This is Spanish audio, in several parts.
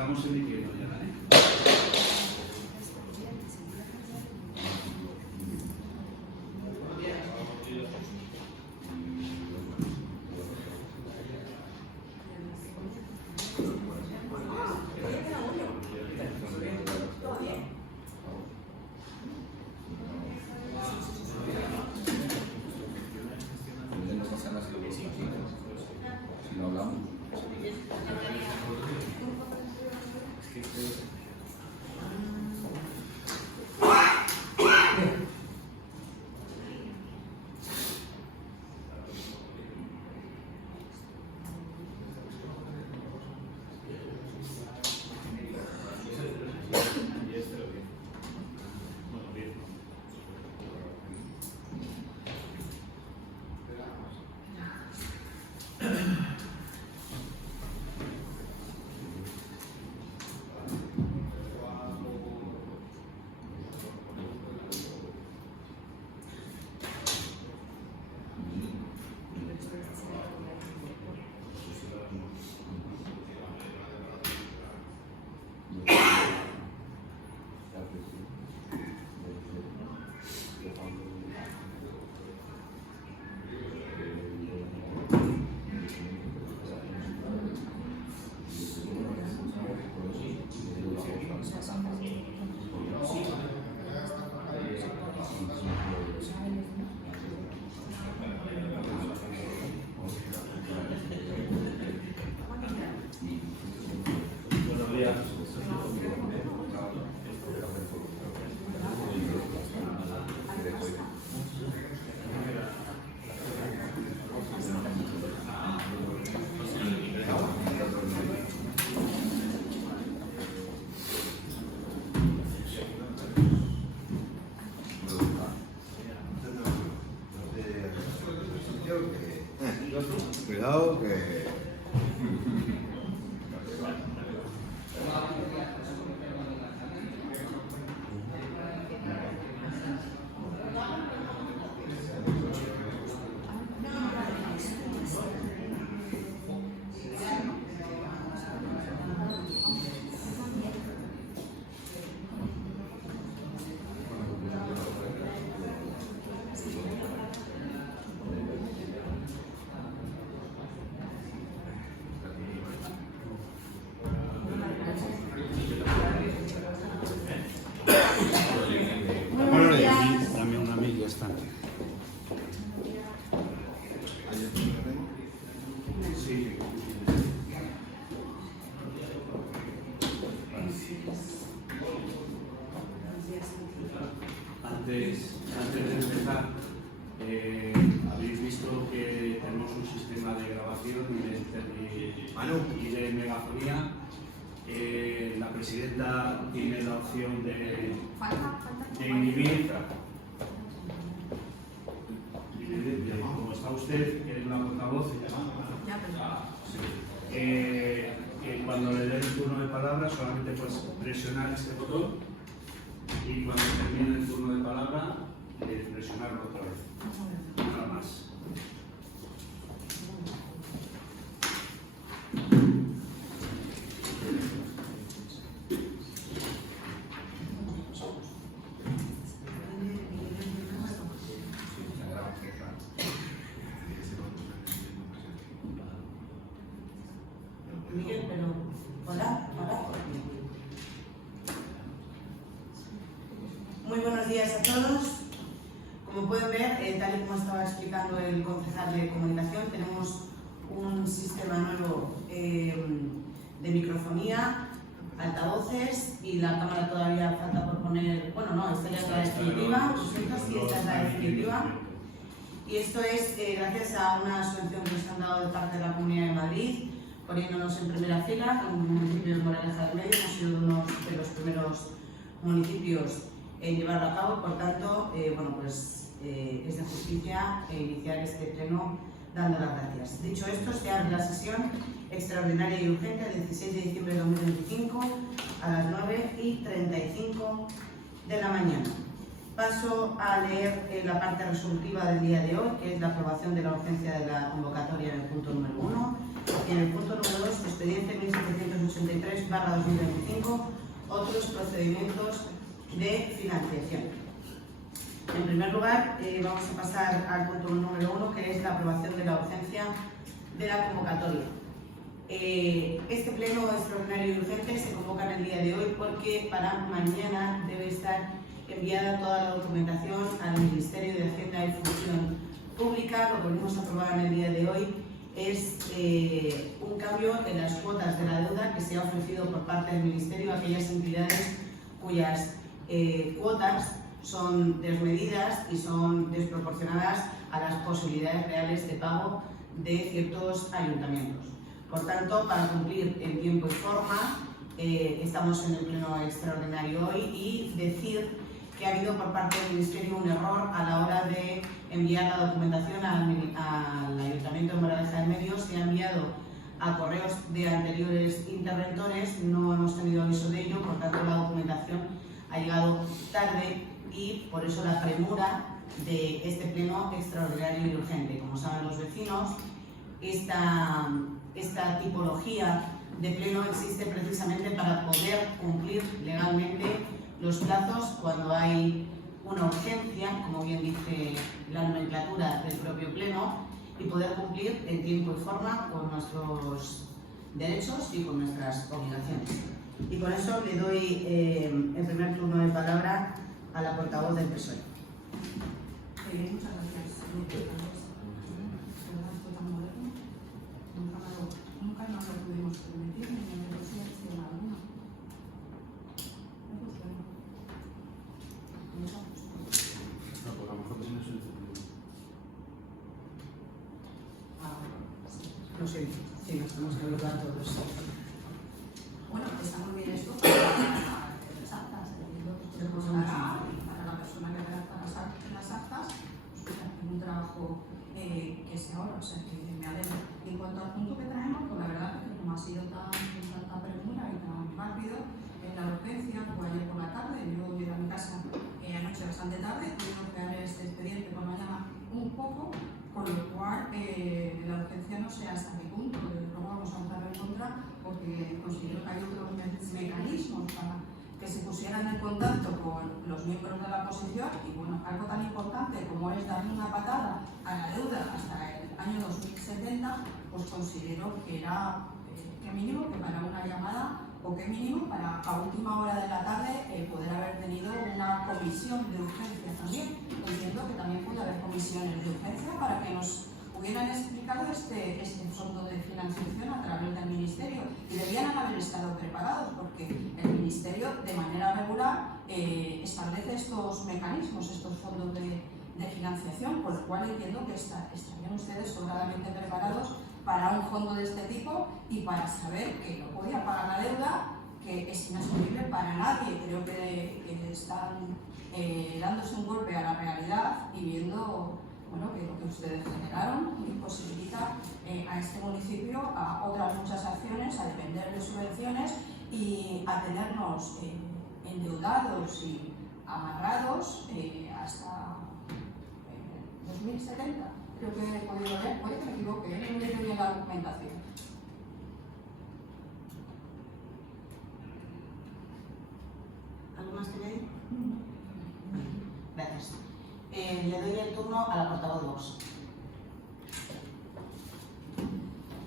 Estamos emitiendo ya, ¿vale? Si no hablamos. Cuidado que... Dame un amigo esta. Sí. Antes de empezar, habéis visto que tenemos un sistema de grabación y de megafonía. La presidenta tiene la opción de inhibir. Como está usted, que es la portavoz, cuando le dé el turno de palabra solamente puedes presionar este botón y cuando termine el turno de palabra presionarlo otra vez. Nada más. Miguel, pero... Hola, hola. Muy buenos días a todos. Como pueden ver, tal y como estaba explicando el concejal de comunicación, tenemos un sistema nuevo de microfonía, altavoces y la cámara todavía falta por poner... Bueno, no, esta ya es la definitiva, sí, esta es la definitiva. Y esto es gracias a una subvención que nos han dado de parte de la Comunidad de Madrid, poniéndonos en primera fila. Como municipio de Moraleja del Medio hemos sido uno de los primeros municipios en llevarlo a cabo, por tanto, bueno, pues es de justicia iniciar este pleno dando las gracias. Dicho esto, se abre la sesión extraordinaria y urgente del 16 de diciembre de 2025 a las 9:35 de la mañana. Paso a leer la parte resolutiva del día de hoy, que es la aprobación de la urgencia de la convocatoria en el punto número 1. Y en el punto número 2, expediente 1783/2025, otros procedimientos de financiación. En primer lugar, vamos a pasar al punto número 1, que es la aprobación de la urgencia de la convocatoria. Este pleno extraordinario y urgente se convoca en el día de hoy porque para mañana debe estar enviada toda la documentación al Ministerio de Hacienda y Función Pública. Lo que volvemos a aprobar en el día de hoy es un cambio en las cuotas de la deuda que se ha ofrecido por parte del Ministerio a aquellas entidades cuyas cuotas son desmedidas y son desproporcionadas a las posibilidades reales de pago de ciertos ayuntamientos. Por tanto, para cumplir en tiempo y forma, estamos en el pleno extraordinario hoy y decir que ha habido por parte del Ministerio un error a la hora de enviar la documentación al Ayuntamiento de Moraleja del Medio. Se ha enviado a correos de anteriores interventores, no hemos tenido aviso de ello, por tanto la documentación ha llegado tarde y por eso la premura de este pleno extraordinario y urgente. Como saben los vecinos, esta tipología de pleno existe precisamente para poder cumplir legalmente los plazos cuando hay una urgencia, como bien dice la nomenclatura del propio pleno, y poder cumplir en tiempo y forma con nuestros derechos y con nuestras obligaciones. Y con eso le doy el primer turno de palabra a la portavoz del PSOE. Muchas gracias. Nunca nos lo pudimos permitir, ni en negociación alguna. No, pues a lo mejor tienes un No sé, sí, nos tenemos que hablar todos. Bueno, está muy bien esto para las actas, para la persona que redacta las actas, pues hacer un trabajo que se ahorra, o sea, que me alegro. En cuanto al punto que traemos, pues la verdad es que como ha sido tanta premura y tan rápido, la urgencia fue ayer por la tarde, yo llegué a mi casa anoche bastante tarde, tuvimos que dar este expediente por la mañana un poco, con lo cual la urgencia no sé hasta qué punto, luego vamos a votar en contra porque considero que hay otros mecanismos para que se pusieran en contacto con los miembros de la oposición y bueno, algo tan importante como es darle una patada a la deuda hasta el año 2070, pues considero que era que mínimo que para una llamada o que mínimo para a última hora de la tarde poder haber tenido una comisión de urgencia también. Entiendo que también puede haber comisiones de urgencia para que nos hubieran explicado este fondo de financiación a través del Ministerio y debían haber estado preparados porque el Ministerio de manera regular establece estos mecanismos, estos fondos de financiación, por lo cual entiendo que estarían ustedes sobradamente preparados para un fondo de este tipo y para saber que no podía pagar la deuda, que es inasumible para nadie. Creo que están dándose un golpe a la realidad y viendo bueno, que lo que ustedes generaron imposibilita a este municipio a otras muchas acciones, a depender de subvenciones y a tenernos endeudados y amarrados hasta 2070. Creo que he podido ver, puede que me equivoque, no he leído bien la documentación. ¿Algo más que añadir? Gracias. Le doy el turno a la portavoz de Vox.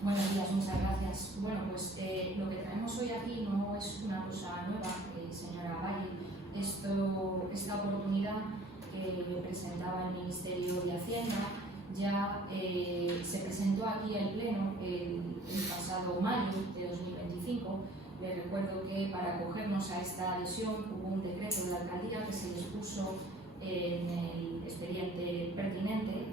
Buenos días, muchas gracias. Bueno, pues lo que traemos hoy aquí no es una cosa nueva, señora Valle. Esta oportunidad que presentaba el Ministerio de Hacienda ya se presentó aquí al Pleno el pasado mayo de 2025. Les recuerdo que para acogernos a esta adhesión hubo un decreto de la alcaldía que se les puso en el expediente pertinente.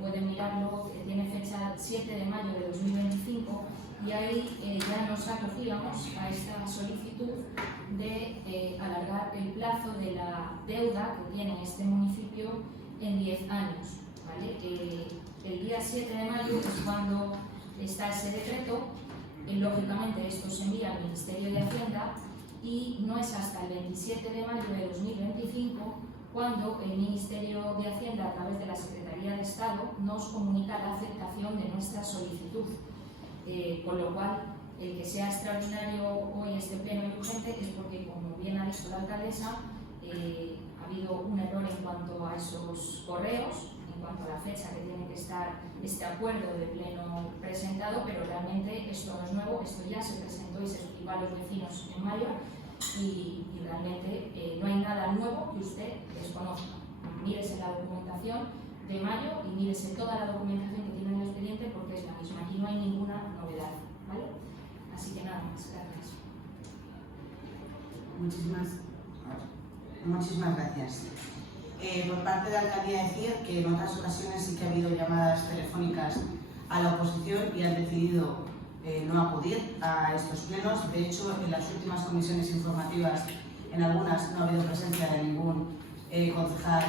Pueden mirarlo, que tiene fecha 7 de mayo de 2025 y ahí ya nos acogíamos a esta solicitud de alargar el plazo de la deuda que tiene este municipio en 10 años. ¿Vale? El día 7 de mayo es cuando está ese decreto. Lógicamente esto se envía al Ministerio de Hacienda y no es hasta el 27 de mayo de 2025 cuando el Ministerio de Hacienda, a través de la Secretaría de Estado, nos comunica la aceptación de nuestra solicitud. Con lo cual, el que sea extraordinario hoy este pleno y urgente es porque, como bien ha dicho la alcaldesa, ha habido un error en cuanto a esos correos, en cuanto a la fecha que tiene que estar este acuerdo de pleno presentado, pero realmente esto no es nuevo, esto ya se presentó y se explicó a los vecinos en mayo y realmente no hay nada nuevo que usted desconozca. Mírese la documentación de mayo y mírese toda la documentación que tiene en el expediente porque es la misma, aquí no hay ninguna novedad, ¿vale? Así que nada más, gracias. Muchísimas gracias. Por parte de la alcaldía decir que en otras ocasiones sí que ha habido llamadas telefónicas a la oposición y han decidido no acudir a estos plenos. De hecho, en las últimas comisiones informativas, en algunas no ha habido presencia de ningún concejal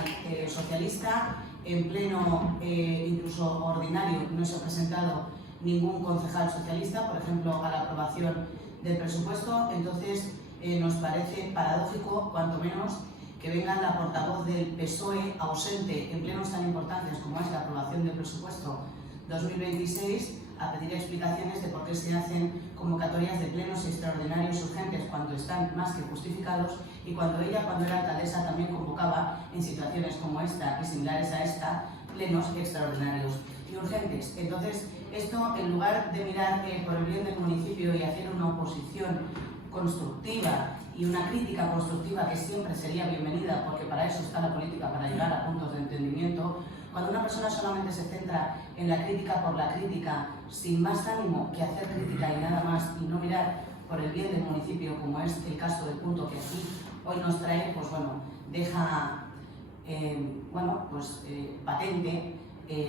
socialista. En pleno, incluso ordinario, no se ha presentado ningún concejal socialista, por ejemplo, a la aprobación del presupuesto. Entonces, nos parece paradójico, cuanto menos, que venga la portavoz del PSOE ausente en plenos tan importantes como es la aprobación del presupuesto 2026 a pedir explicaciones de por qué se hacen convocatorias de plenos extraordinarios urgentes cuando están más que justificados y cuando ella, cuando era alcaldesa, también convocaba en situaciones como esta y similares a esta, plenos extraordinarios y urgentes. Entonces, esto, en lugar de mirar por el bien del municipio y hacer una oposición constructiva y una crítica constructiva que siempre sería bienvenida, porque para eso está la política, para llegar a puntos de entendimiento, cuando una persona solamente se centra en la crítica por la crítica, sin más ánimo que hacer crítica y nada más, y no mirar por el bien del municipio, como es el caso del punto que aquí hoy nos trae, pues bueno, deja patente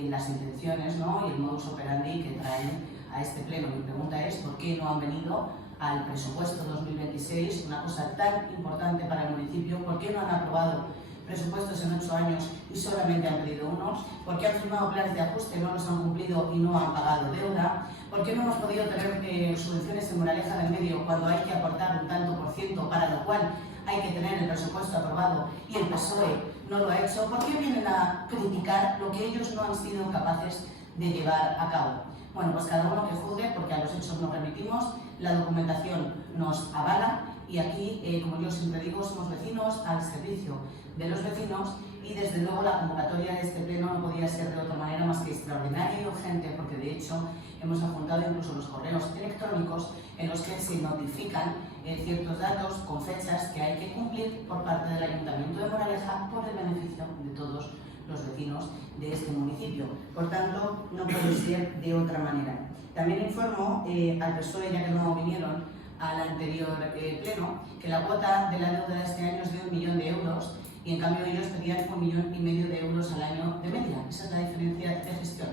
las intenciones, ¿no?, y el modus operandi que traen a este pleno. Mi pregunta es, ¿por qué no han venido al presupuesto 2026, una cosa tan importante para el municipio? ¿Por qué no han aprobado presupuestos en 8 años y solamente han pedido unos? ¿Por qué han firmado planes de ajuste, no los han cumplido y no han pagado deuda? ¿Por qué no hemos podido tener subvenciones en Moraleja del Medio cuando hay que aportar un tanto por ciento, para lo cual hay que tener el presupuesto aprobado y el PSOE no lo ha hecho? ¿Por qué vienen a criticar lo que ellos no han sido capaces de llevar a cabo? Bueno, pues cada uno que juzgue, porque a los hechos nos remitimos, la documentación nos avala y aquí, como yo siempre digo, somos vecinos al servicio de los vecinos y desde luego la convocatoria de este pleno no podía ser de otra manera más que extraordinaria y urgente, porque de hecho hemos apuntado incluso los correos electrónicos en los que se notifican ciertos datos con fechas que hay que cumplir por parte del Ayuntamiento de Moraleja por el beneficio de todos los vecinos de este municipio. Por tanto, no puede ser de otra manera. También informo al PSOE, ya que no vinieron al anterior pleno, que la cuota de la deuda de este año es de 1 millón de euros y en cambio ellos pedían 1,5 millones de euros al año de media. Esa es la diferencia de gestión.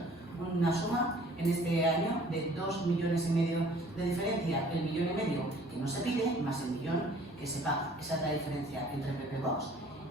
Una suma en este año de 2,5 millones de diferencia, el 1,5 millones que no se pide más el 1 millón que se paga. Esa es la diferencia entre PP Vox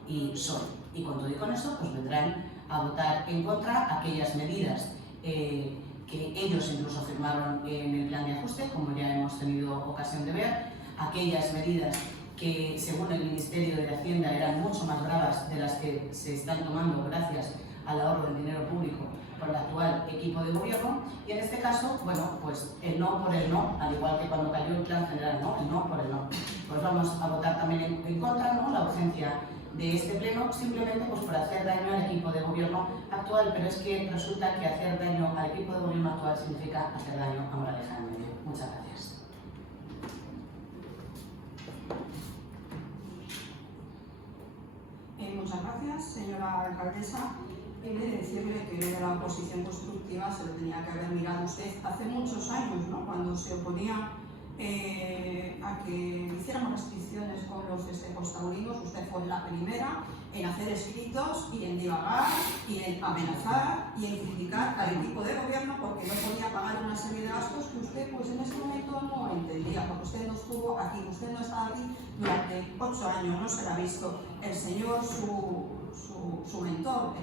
y PSOE. Y con todo y con eso, pues vendrán a votar en contra aquellas medidas que ellos incluso firmaron en el plan de ajuste, como ya hemos tenido ocasión de ver, aquellas medidas que según el Ministerio de Hacienda eran mucho más bravas de las que se están tomando gracias al ahorro del dinero público por el actual equipo de gobierno. Y en este caso, bueno, pues el no por el no, al igual que cuando cayó el plan general, ¿no?, el no por el no. Pues vamos a votar también en contra, ¿no?, la urgencia de este pleno, simplemente pues por hacer daño al equipo de gobierno actual, pero es que resulta que hacer daño al equipo de gobierno actual significa hacer daño a Moraleja del Medio. Muchas gracias. Muchas gracias, señora alcaldesa. He de decirle que lo de la oposición constructiva se lo tenía que haber mirado usted hace muchos años, ¿no?, cuando se oponía a que hiciéramos restricciones con los festejos taurinos. Usted fue la primera en hacer escritos y en divagar y en amenazar y en criticar al equipo de gobierno porque no podía pagar una serie de gastos que usted pues en ese momento no entendía, porque usted no estuvo aquí, usted no estaba aquí durante 8 años, no se la ha visto. El señor, su mentor,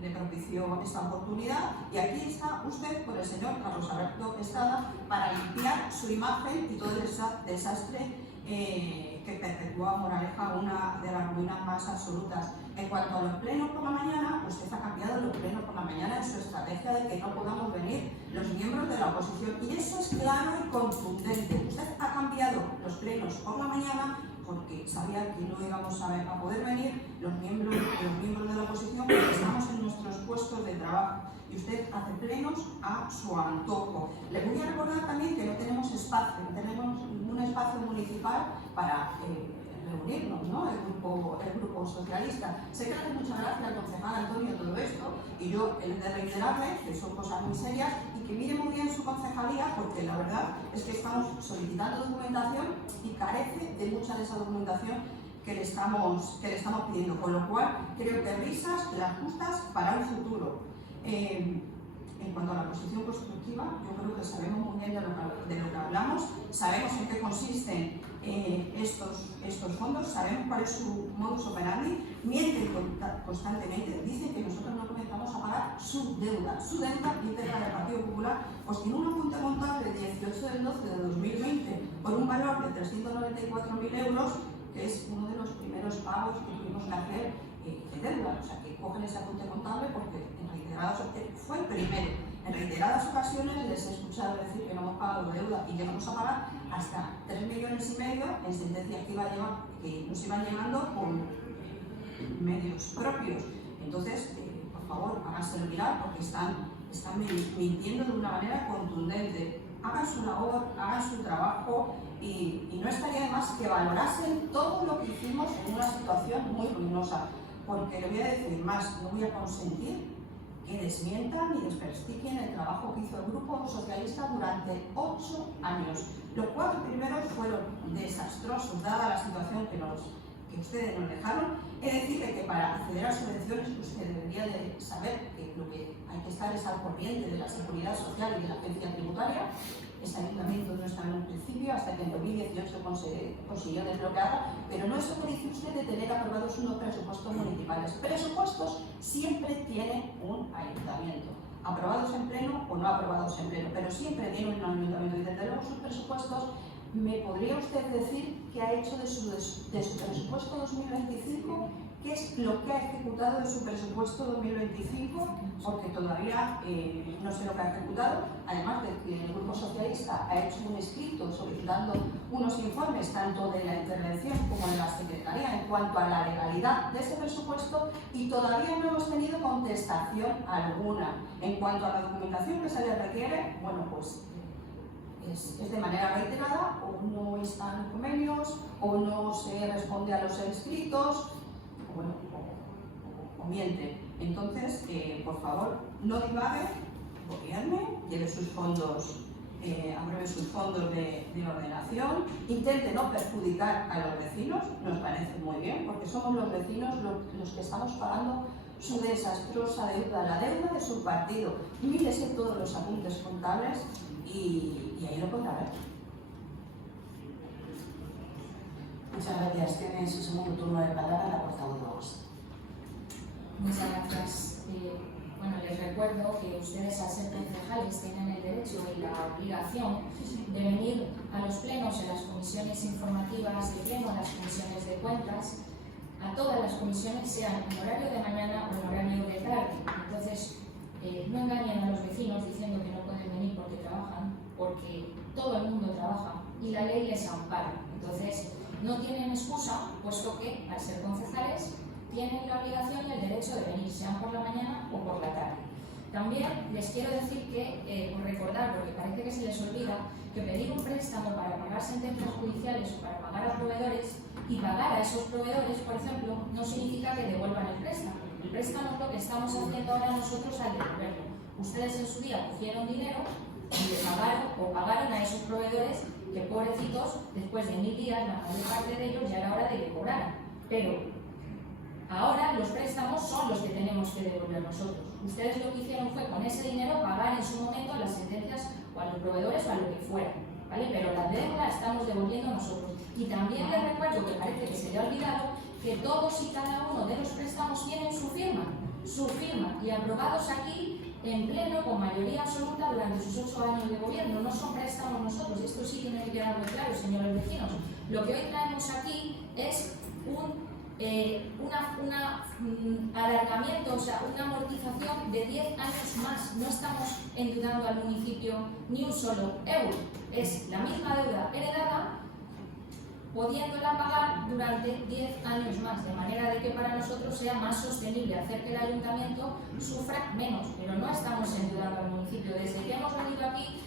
le propició esta oportunidad y aquí está usted por el señor Carlos Alberto Estrada para limpiar su imagen y todo el desastre que perpetúa moraleja una de las ruinas más absolutas. En cuanto a los plenos por la mañana, usted ha cambiado los plenos por la mañana en su estrategia de que no podamos venir los miembros de la oposición, y eso es claro y contundente. Usted ha cambiado los plenos por la mañana porque sabía que no íbamos a poder venir los miembros de la oposición porque estamos en nuestros puestos de trabajo, y usted hace plenos a su antojo. Le voy a recordar también que no tenemos espacio, no tenemos ningún espacio municipal para reunirnos, ¿no? El grupo socialista. Sé que hace mucha gracia al concejal Antonio todo esto, y yo he de reiterarle que son cosas muy serias y que mire muy bien su concejalía, porque la verdad es que estamos solicitando documentación y carece de mucha de esa documentación que le estamos pidiendo, con lo cual creo que risas las justas para el futuro. En cuanto a la posición constructiva, yo creo que sabemos muy bien de lo que hablamos, sabemos en qué consisten estos fondos, sabemos cuál es su modus operandi, mienten constantemente, dicen que nosotros no comenzamos a pagar su deuda íntegra del Partido Popular, pues tiene un apunte contable del 18 del 12 de 2020 por un valor de 394.000 euros, que es uno de los primeros pagos que tuvimos que hacer de deuda. O sea, que cogen ese apunte contable porque fue el primero. En reiteradas ocasiones les he escuchado decir que no hemos pagado deuda, y llegamos a pagar hasta 3,5 millones en sentencias que nos iban llegando con medios propios. Entonces, por favor, háganselo mirar, porque están mintiendo de una manera contundente. Hagan su labor, hagan su trabajo, y no estaría de más que valorasen todo lo que hicimos en una situación muy ruinosa. Porque le voy a decir más, no voy a consentir que desmientan y desprestigien el trabajo que hizo el Grupo Socialista durante 8 años. Los 4 primeros fueron desastrosos, dada la situación que ustedes nos dejaron. Es decir, que para acceder a subvenciones usted debería de saber que lo que hay que estar es al corriente de la Seguridad Social y de la Agencia Tributaria. Este ayuntamiento no estaba en un principio, hasta que en 2018 consiguió desbloquearla, pero no es lo que dice usted de tener aprobados unos presupuestos municipales. Presupuestos siempre tiene un ayuntamiento, aprobados en pleno o no aprobados en pleno, pero siempre tiene un ayuntamiento, y desde luego sus presupuestos. ¿Me podría usted decir qué ha hecho de su presupuesto 2025? ¿Qué es lo que ha ejecutado de su presupuesto 2025? Porque todavía no sé lo que ha ejecutado, además de que el Grupo Socialista ha hecho un escrito solicitando unos informes tanto de la intervención como de la Secretaría en cuanto a la legalidad de ese presupuesto, y todavía no hemos tenido contestación alguna. En cuanto a la documentación que se le requiere, bueno, pues es de manera reiterada, o no están convenios, o no se responde a los escritos, o miente. Entonces, por favor, no divague, gobierne, lleve sus fondos, apruebe sus fondos de ordenación, intente no perjudicar a los vecinos, nos parece muy bien, porque somos los vecinos los que estamos pagando su desastrosa deuda, la deuda de su partido. Mírese todos los apuntes contables y ahí lo podrá ver. Muchas gracias. Tiene en su segundo turno de palabra la portavoz. Muchas gracias. Bueno, les recuerdo que ustedes, al ser concejales, tienen el derecho y la obligación de venir a los plenos, en las comisiones informativas de pleno, a las comisiones de cuentas, a todas las comisiones, sean en horario de mañana o en horario de tarde. Entonces, no engañen a los vecinos diciendo que no pueden venir porque trabajan, porque todo el mundo trabaja y la ley les ampara. Entonces, no tienen excusa, puesto que, al ser concejales, tienen la obligación y el derecho de venir, sean por la mañana o por la tarde. También les quiero decir que, por recordar, porque parece que se les olvida, que pedir un préstamo para pagar sentencias judiciales o para pagar a proveedores y pagar a esos proveedores, por ejemplo, no significa que devuelvan el préstamo. El préstamo es lo que estamos haciendo ahora nosotros al devolverlo. Ustedes en su día cogieron dinero y le pagaron a esos proveedores que, pobrecitos, después de 1000 días, la mayor parte de ellos ya era hora de que cobraran. Pero ahora los préstamos son los que tenemos que devolver nosotros. Ustedes lo que hicieron fue con ese dinero pagar en su momento las sentencias o a los proveedores o a lo que fuera, ¿vale? Pero la deuda la estamos devolviendo nosotros. Y también les recuerdo, que parece que se le ha olvidado, que todos y cada uno de los préstamos tienen su firma, y aprobados aquí en pleno con mayoría absoluta durante sus 8 años de gobierno. No son préstamos nosotros, y esto sí tiene que quedar muy claro, señores vecinos. Lo que hoy traemos aquí es un alargamiento, o sea, una amortización de 10 años más. No estamos endeudando al municipio ni un solo euro. Es la misma deuda heredada, pudiéndola pagar durante 10 años más, de manera de que para nosotros sea más sostenible hacer que el ayuntamiento sufra menos, pero no estamos endeudando al municipio. Desde que hemos venido aquí,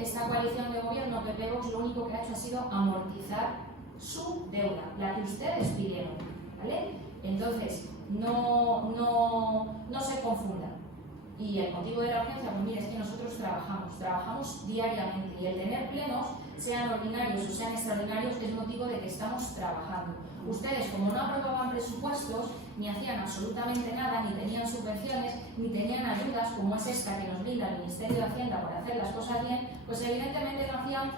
esta coalición de gobierno PP-Vox lo único que ha hecho ha sido amortizar su deuda, la que ustedes pidieron, ¿vale? Entonces, no se confundan. Y el motivo de la urgencia, pues mire, es que nosotros trabajamos diariamente, y el tener plenos, sean ordinarios o sean extraordinarios, es motivo de que estamos trabajando. Ustedes, como no aprobaban presupuestos, ni hacían absolutamente nada, ni tenían subvenciones, ni tenían ayudas, como es esta que nos brinda el Ministerio de Hacienda por hacer las cosas bien, pues evidentemente no hacían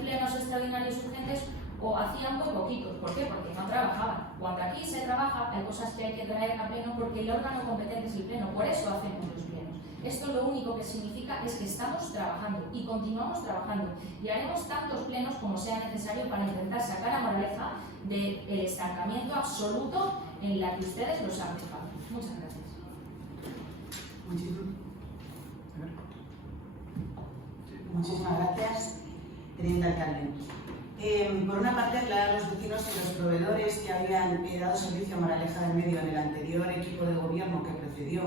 plenos extraordinarios urgentes, o hacían muy poquitos. ¿Por qué? Porque no trabajaban. Cuando aquí se trabaja, hay cosas que hay que traer a pleno porque el órgano competente es el pleno. Por eso hacemos los plenos. Esto lo único que significa es que estamos trabajando y continuamos trabajando. Y haremos tantos plenos como sea necesario para intentar sacar a Moraleja del estancamiento absoluto en la que ustedes los han dejado. Muchas gracias. Muchísimas gracias, teniente alcalde. Por una parte, aclarar a los vecinos que los proveedores que habían dado servicio a Moraleja del Medio en el anterior equipo de gobierno que precedió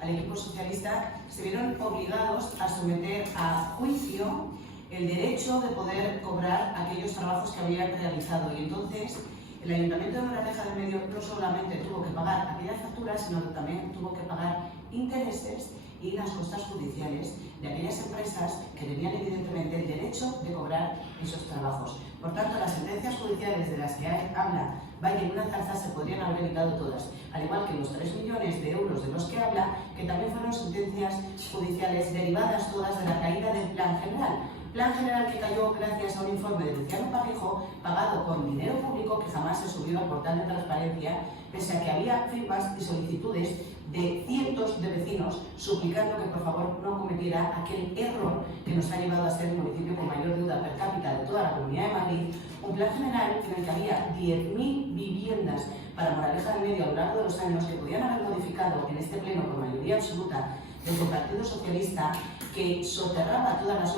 al equipo socialista se vieron obligados a someter a juicio el derecho de poder cobrar aquellos trabajos que habían realizado. Y entonces el Ayuntamiento de Moraleja del Medio no solamente tuvo que pagar aquellas facturas, sino que también tuvo que pagar intereses y las costas judiciales de aquellas empresas que tenían evidentemente el derecho de cobrar esos trabajos. Por tanto, las sentencias judiciales de las que habla Valle en una zarza se podrían haber evitado todas, al igual que los 3 millones de euros de los que habla, que también fueron sentencias judiciales derivadas todas de la caída del Plan General. Plan General que cayó gracias a un informe de Luciano Parrijo, pagado con dinero público que jamás se subió al portal de transparencia, pese a que había firmas y solicitudes de cientos de vecinos suplicando que por favor no cometiera aquel error que nos ha llevado a ser el municipio con mayor deuda per cápita de toda la Comunidad de Madrid. Un plan general en el que había 10.000 viviendas para Moraleja del Medio a lo largo de los años que podían haber modificado en este pleno por mayoría absoluta del Partido Socialista, que soterraba todas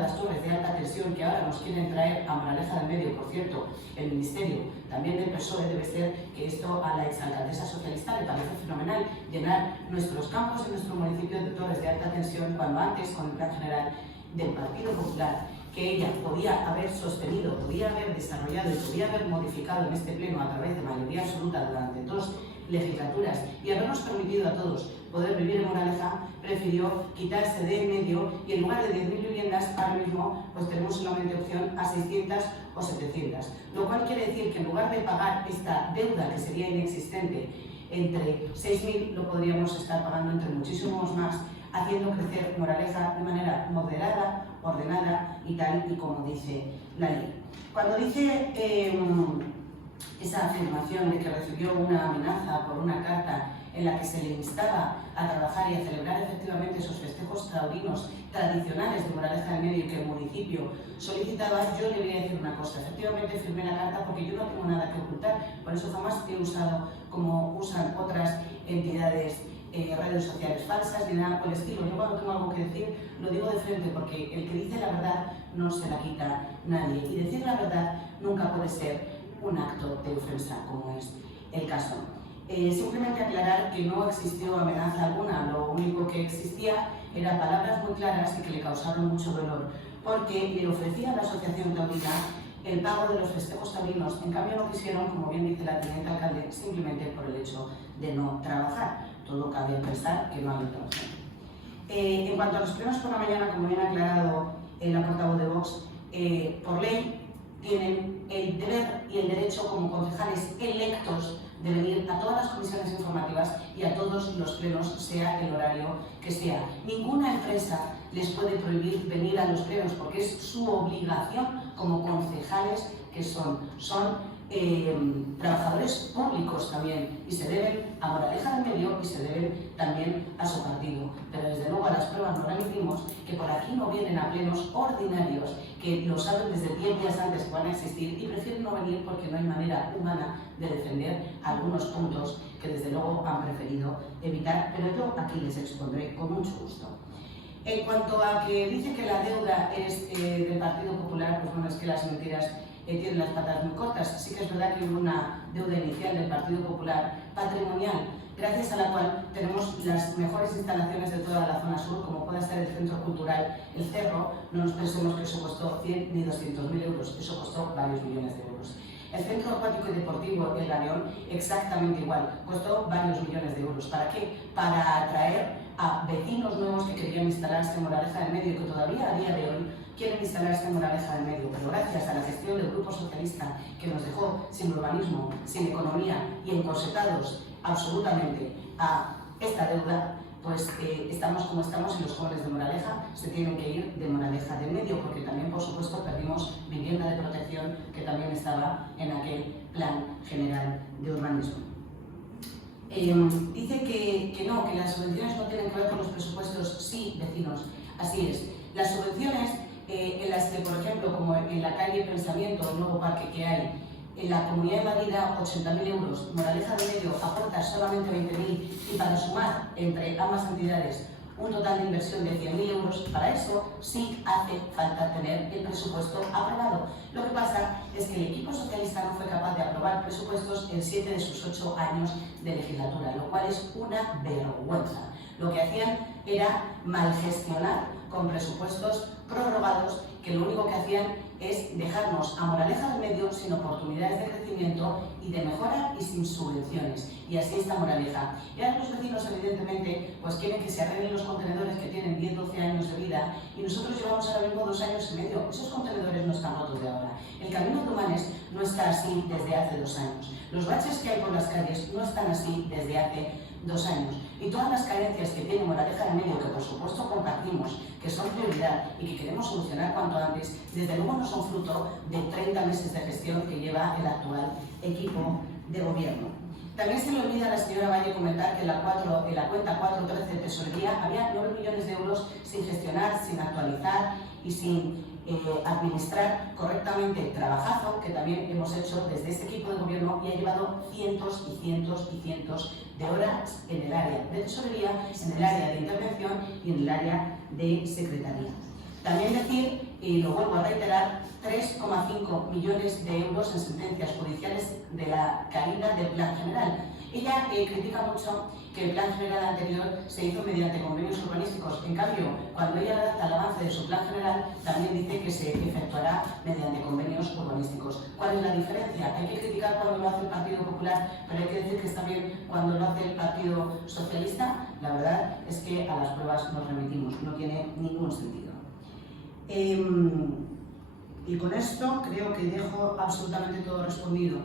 las torres de alta tensión que ahora nos quieren traer a Moraleja del Medio. Por cierto, el Ministerio también del PSOE debe ser que esto a la exalcaldesa socialista le parece fenomenal, llenar nuestros campos y nuestro municipio de torres de alta tensión, cuando antes, con el Plan General del Partido Popular, que ella podía haber sostenido, podía haber desarrollado y podía haber modificado en este pleno a través de mayoría absoluta durante 2 legislaturas y habernos permitido a todos poder vivir en Moraleja, prefirió quitarse de en medio y en lugar de 10.000 viviendas, ahora mismo pues tenemos solamente opción a 600 o 700. Lo cual quiere decir que en lugar de pagar esta deuda que sería inexistente entre 6.000, lo podríamos estar pagando entre muchísimos más, haciendo crecer Moraleja de manera moderada, ordenada y tal y como dice la ley. Cuando dice esa afirmación de que recibió una amenaza por una carta en la que se le instaba a trabajar y a celebrar efectivamente esos festejos taurinos tradicionales de Moraleja del Medio y que el municipio solicitaba, yo le voy a decir una cosa. Efectivamente firmé la carta porque yo no tengo nada que ocultar, por eso jamás he usado, como usan otras entidades, redes sociales falsas ni nada por el estilo. Yo cuando tengo algo que decir lo digo de frente, porque el que dice la verdad no se la quita nadie, y decir la verdad nunca puede ser un acto de ofensa, como es el caso. Simplemente aclarar que no existió amenaza alguna, lo único que existía eran palabras muy claras y que le causaron mucho dolor, porque le ofrecía a la Asociación Taurina el pago de los festejos taurinos. En cambio no quisieron, como bien dice la teniente alcalde, simplemente por el hecho de no trabajar. Todo cabe pensar que no hay otra opción. En cuanto a los plenos por la mañana, como bien ha aclarado la portavoz de Vox, por ley tienen el deber y el derecho como concejales electos de venir a todas las comisiones informativas y a todos los plenos, sea el horario que sea. Ninguna empresa les puede prohibir venir a los plenos porque es su obligación como concejales que son trabajadores públicos también, y se deben a Moraleja del Medio y se deben también a su partido. Pero desde luego a las pruebas prueba nos remitimos, que por aquí no vienen a plenos ordinarios, que lo saben desde 10 días antes que van a existir y prefieren no venir porque no hay manera humana de defender algunos puntos que desde luego han preferido evitar, pero yo aquí les expondré con mucho gusto. En cuanto a que dice que la deuda es del Partido Popular, pues bueno, es que las mentiras tienen las patas muy cortas. Sí que es verdad que hubo una deuda inicial del Partido Popular patrimonial, gracias a la cual tenemos las mejores instalaciones de toda la zona sur, como puede ser el Centro Cultural El Cerro. No nos pensemos que eso costó 100 ni 200.000 euros, eso costó varios millones de euros. El Centro Acuático y Deportivo El Galeón, exactamente igual, costó varios millones de euros. ¿Para qué? Para atraer a vecinos nuevos que querían instalarse en Moraleja del Medio y que todavía a día de hoy quieren instalarse en Moraleja del Medio, pero gracias a la gestión del Grupo Socialista, que nos dejó sin urbanismo, sin economía y encorsetados absolutamente a esta deuda, pues estamos como estamos y los jóvenes de Moraleja se tienen que ir de Moraleja del Medio, porque también, por supuesto, perdimos vivienda de protección que también estaba en aquel Plan General de Urbanismo. Dice que no, que las subvenciones no tienen que ver con los presupuestos. Sí, vecinos, así es. Las subvenciones en las que, por ejemplo, como en la calle Pensamiento, el nuevo parque que hay, en la Comunidad de Madrid da 80.000 euros, Moraleja del Medio aporta solamente 20.000 y para sumar entre ambas entidades un total de inversión de 100.000 euros, para eso sí hace falta tener el presupuesto aprobado. Lo que pasa es que el equipo socialista no fue capaz de aprobar presupuestos en 7 de sus 8 años de legislatura, lo cual es una vergüenza. Lo que hacían era mal gestionar con presupuestos prorrogados que lo único que hacían es dejarnos a Moraleja del Medio sin oportunidades de crecimiento y de mejora y sin subvenciones. Y así está Moraleja. Y ahora los vecinos, evidentemente, pues quieren que se arreglen los contenedores que tienen 10-12 años de vida y nosotros llevamos ahora mismo 2 años y medio. Esos contenedores no están rotos de ahora. El camino de Humanes no está así desde hace 2 años. Los baches que hay por las calles no están así desde hace 2 años. Y todas las carencias que tiene Moraleja del Medio, que por supuesto compartimos, que son prioridad y que queremos solucionar cuanto antes, desde luego no son fruto de 30 meses de gestión que lleva el actual equipo de gobierno. También se le olvida a la señora Valle comentar que en la cuenta 413 de Tesorería había 9 millones de euros sin gestionar, sin actualizar y sin administrar correctamente. Trabajazo que también hemos hecho desde este equipo de gobierno y ha llevado cientos y cientos y cientos de horas en el área de tesorería, en el área de intervención y en el área de secretaría. También decir, y lo vuelvo a reiterar, 3,5 millones de euros en sentencias judiciales de la caída del Plan General. Ella critica mucho que el Plan General anterior se hizo mediante convenios urbanísticos. En cambio, cuando ella adapta el avance de su Plan General, también dice que se efectuará mediante convenios urbanísticos. ¿Cuál es la diferencia? Hay que criticar cuando lo hace el Partido Popular, pero hay que decir que está bien cuando lo hace el Partido Socialista. La verdad es que a las pruebas nos remitimos, no tiene ningún sentido. Y con esto creo que dejo absolutamente todo respondido.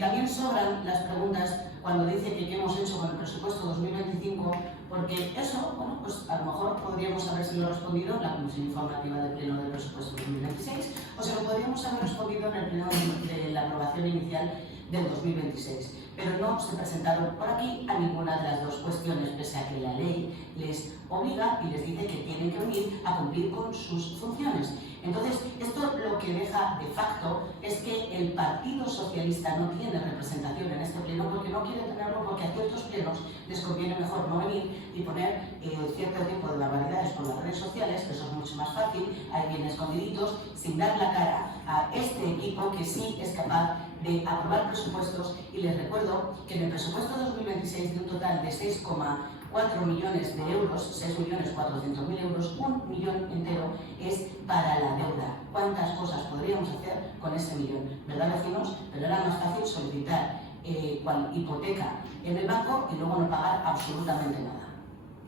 También sobran las preguntas cuando dice que qué hemos hecho con el presupuesto 2025, porque eso, bueno, pues a lo mejor podríamos habérselo respondido en la Comisión Informativa del Pleno del Presupuesto 2026, o se lo podríamos haber respondido en el Pleno de la aprobación inicial del 2026. Pero no se presentaron por aquí a ninguna de las dos cuestiones, pese a que la ley les obliga y les dice que tienen que venir a cumplir con sus funciones. Entonces, esto lo que deja de facto es que el Partido Socialista no tiene representación en este pleno porque no quiere tenerlo, porque a ciertos plenos les conviene mejor no venir y poner cierto tipo de barbaridades por las redes sociales, que eso es mucho más fácil, ahí bien escondiditos, sin dar la cara a este equipo que sí es capaz de aprobar presupuestos. Y les recuerdo que en el presupuesto 2026, de un total de 6,4 millones de euros, 6.400.000 euros, 1 millón entero es para la deuda. ¿Cuántas cosas podríamos hacer con ese millón? ¿Verdad, vecinos? Pero era más fácil solicitar hipoteca en el banco y luego no pagar absolutamente nada.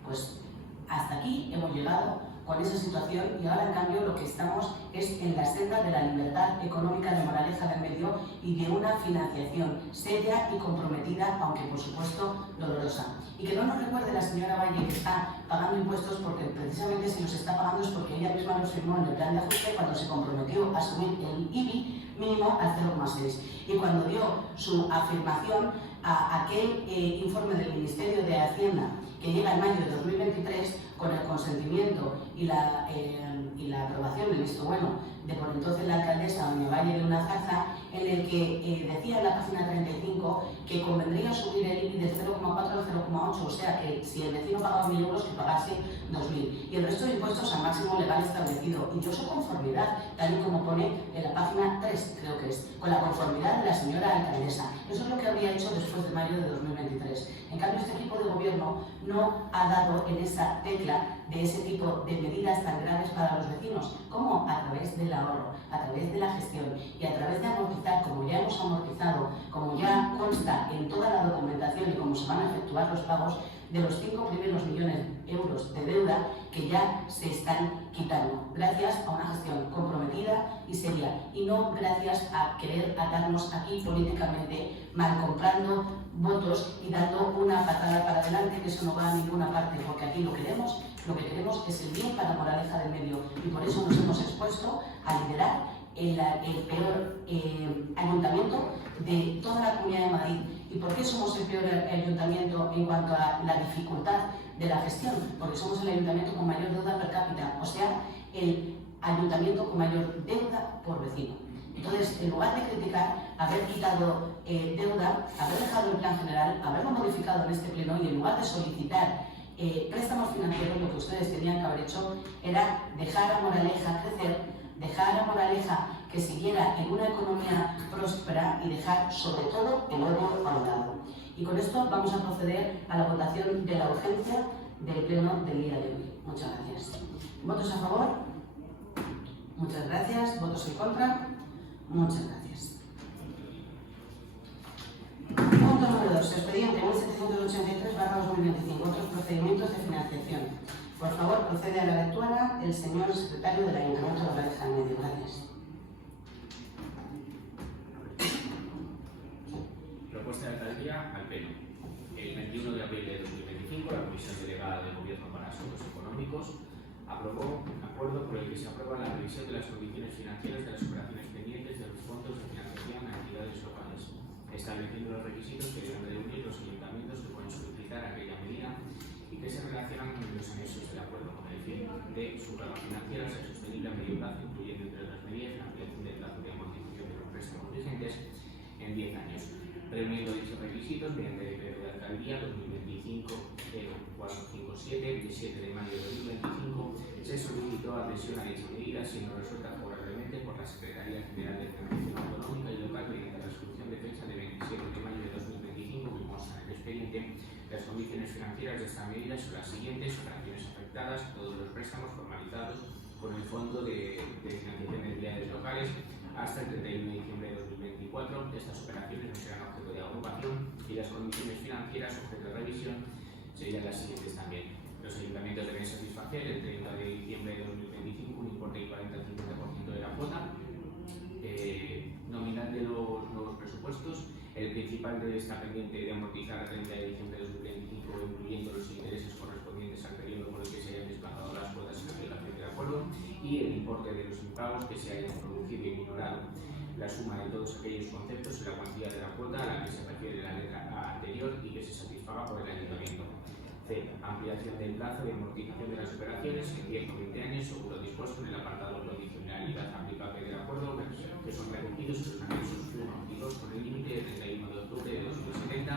Pues hasta aquí hemos llegado con esa situación y ahora en cambio lo que estamos es en la senda de la libertad económica de Moraleja del Medio y de una financiación seria y comprometida, aunque por supuesto dolorosa. Y que no nos recuerde la señora Valle que está pagando impuestos, porque precisamente si los está pagando es porque ella misma los firmó en el plan de ajuste cuando se comprometió a subir el IBI mínimo al 0,6. Y cuando dio su afirmación a aquel informe del Ministerio de Hacienda que llega en mayo de 2023 con el consentimiento y la aprobación del visto bueno de por entonces la alcaldesa Doña Valle de una Zarza, en el que decía en la página 35 que convendría subir el IBI de 0,4 al 0,8, o sea que si el vecino pagaba 1.000 euros, que pagase 2.000, y el resto de impuestos al máximo legal establecido. Y yo soy conformidad, tal y como pone en la página 3, creo que es, con la conformidad de la señora alcaldesa. Eso es lo que habría hecho después de mayo de 2023. En cambio, este equipo de gobierno no ha dado en esa tecla de ese tipo de medidas tan graves para los vecinos. ¿Cómo? A través del ahorro, a través de la gestión y a través de amortizar, como ya hemos amortizado, como ya consta en toda la documentación y como se van a efectuar los pagos de los 5 primeros millones de euros de deuda que ya se están quitando, gracias a una gestión comprometida y seria, y no gracias a querer atarnos aquí políticamente, mal comprando votos y dando una patada para adelante, que eso no va a ninguna parte, porque aquí lo que queremos es el bien para Moraleja del Medio, y por eso nos hemos expuesto a liderar el peor ayuntamiento de toda la Comunidad de Madrid. ¿Y por qué somos el peor ayuntamiento en cuanto a la dificultad de la gestión? Porque somos el ayuntamiento con mayor deuda per cápita, o sea, el ayuntamiento con mayor deuda por vecino. Entonces, en lugar de criticar haber quitado deuda, haber dejado el plan general, haberlo modificado en este pleno y en lugar de solicitar préstamos financieros, lo que ustedes tenían que haber hecho era dejar a Moraleja crecer, dejar a Moraleja que siguiera en una economía próspera y dejar sobre todo el odio a un lado. Y con esto vamos a proceder a la votación de la urgencia del pleno del día de hoy. Muchas gracias. ¿Votos a favor? Muchas gracias. ¿Votos en contra? Muchas gracias. Punto número 2. Expediente 1783/2025. Otros procedimientos de financiación. Por favor, procede a la lectura el señor secretario del Ayuntamiento de Moraleja del Medio. Gracias. Propuesta de alcaldía al Pleno. El 21 de abril de 2025, la Comisión Delegada del Gobierno para Asuntos Económicos aprobó un acuerdo por el que se aprueba la revisión de las condiciones financieras de las operaciones pendientes de los fondos de financiación a entidades locales, estableciendo los requisitos que deben reunir los ayuntamientos que pueden solicitar aquella medida y que se relacionan con los anexos del acuerdo con el fin de su programa financiero ser sostenible a medio plazo, incluyendo entre otras medidas la ampliación del plazo de amortización de los préstamos vigentes en 10 años. Reuniendo dichos requisitos mediante el decreto de alcaldía 2025-0457 de 7 de mayo de 2025 se solicitó adhesión a dicha medida, siendo resuelta favorablemente por la Secretaría General de Financiación Autonómica y Local mediante la resolución de fecha de 27 de mayo de 2025 que consta en el expediente. Las condiciones financieras de esta medida son las siguientes: operaciones afectadas, todos los préstamos formalizados con el Fondo de Financiación de Entidades Locales hasta el 31 de diciembre de 2024. Estas operaciones no serán objeto de agrupación y las condiciones financieras objeto de revisión serían las siguientes también. Los ayuntamientos deben satisfacer el 30 de diciembre de 2025 un importe equivalente al 50% de la cuota nominal de los nuevos presupuestos. El principal debe estar pendiente de amortizar el 30 de diciembre de 2025, incluyendo los intereses correspondientes al periodo por el que se hayan desplazado las cuotas en aplicación del acuerdo, y el importe de los impagos que se hayan producido y minorado. La suma de todos aquellos conceptos y la cuantía de la cuota a la que se refiere la letra A anterior y que se satisfaga por el ayuntamiento. C. Ampliación del plazo de amortización de las operaciones en 10 o 20 años según lo dispuesto en el apartado condicionalidad aplicable del acuerdo, que son recogidos en los anexos 1 y 2 con el límite de 31 de octubre de 2070. La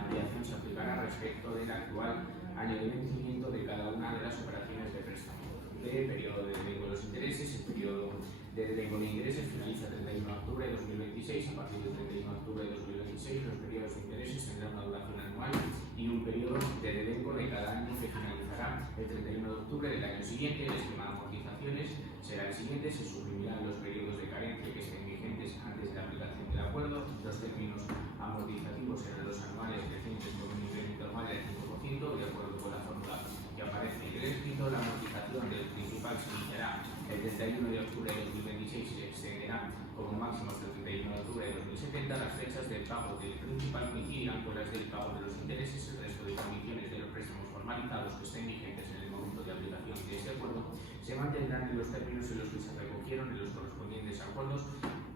ampliación se aplicará respecto del actual año de vencimiento de cada una de las operaciones de préstamo. B. Periodo de devengo de los intereses. El periodo de devengo de intereses finaliza el 31 de octubre de 2026. A partir del 31 de octubre de 2026, los periodos de intereses tendrán una duración anual y un periodo de devengo de cada año que finalizará el 31 de octubre del año siguiente. El esquema de amortizaciones será el siguiente: se suprimirán los periodos de carencia que estén vigentes antes de la aplicación del acuerdo. Los términos amortizativos serán los anuales crecientes con un incremento anual del 5%, de acuerdo con la fórmula que aparece en el escrito. La amortización del principal se iniciará el 31 de octubre de 2026 y se extenderá como máximo hasta el 31 de octubre de 2070. Las fechas del pago del principal coincidirán con las del pago de los intereses. El resto de condiciones de los préstamos formalizados que estén vigentes en el momento de aplicación de este acuerdo se mantendrán en los términos en los que se recogieron en los correspondientes acuerdos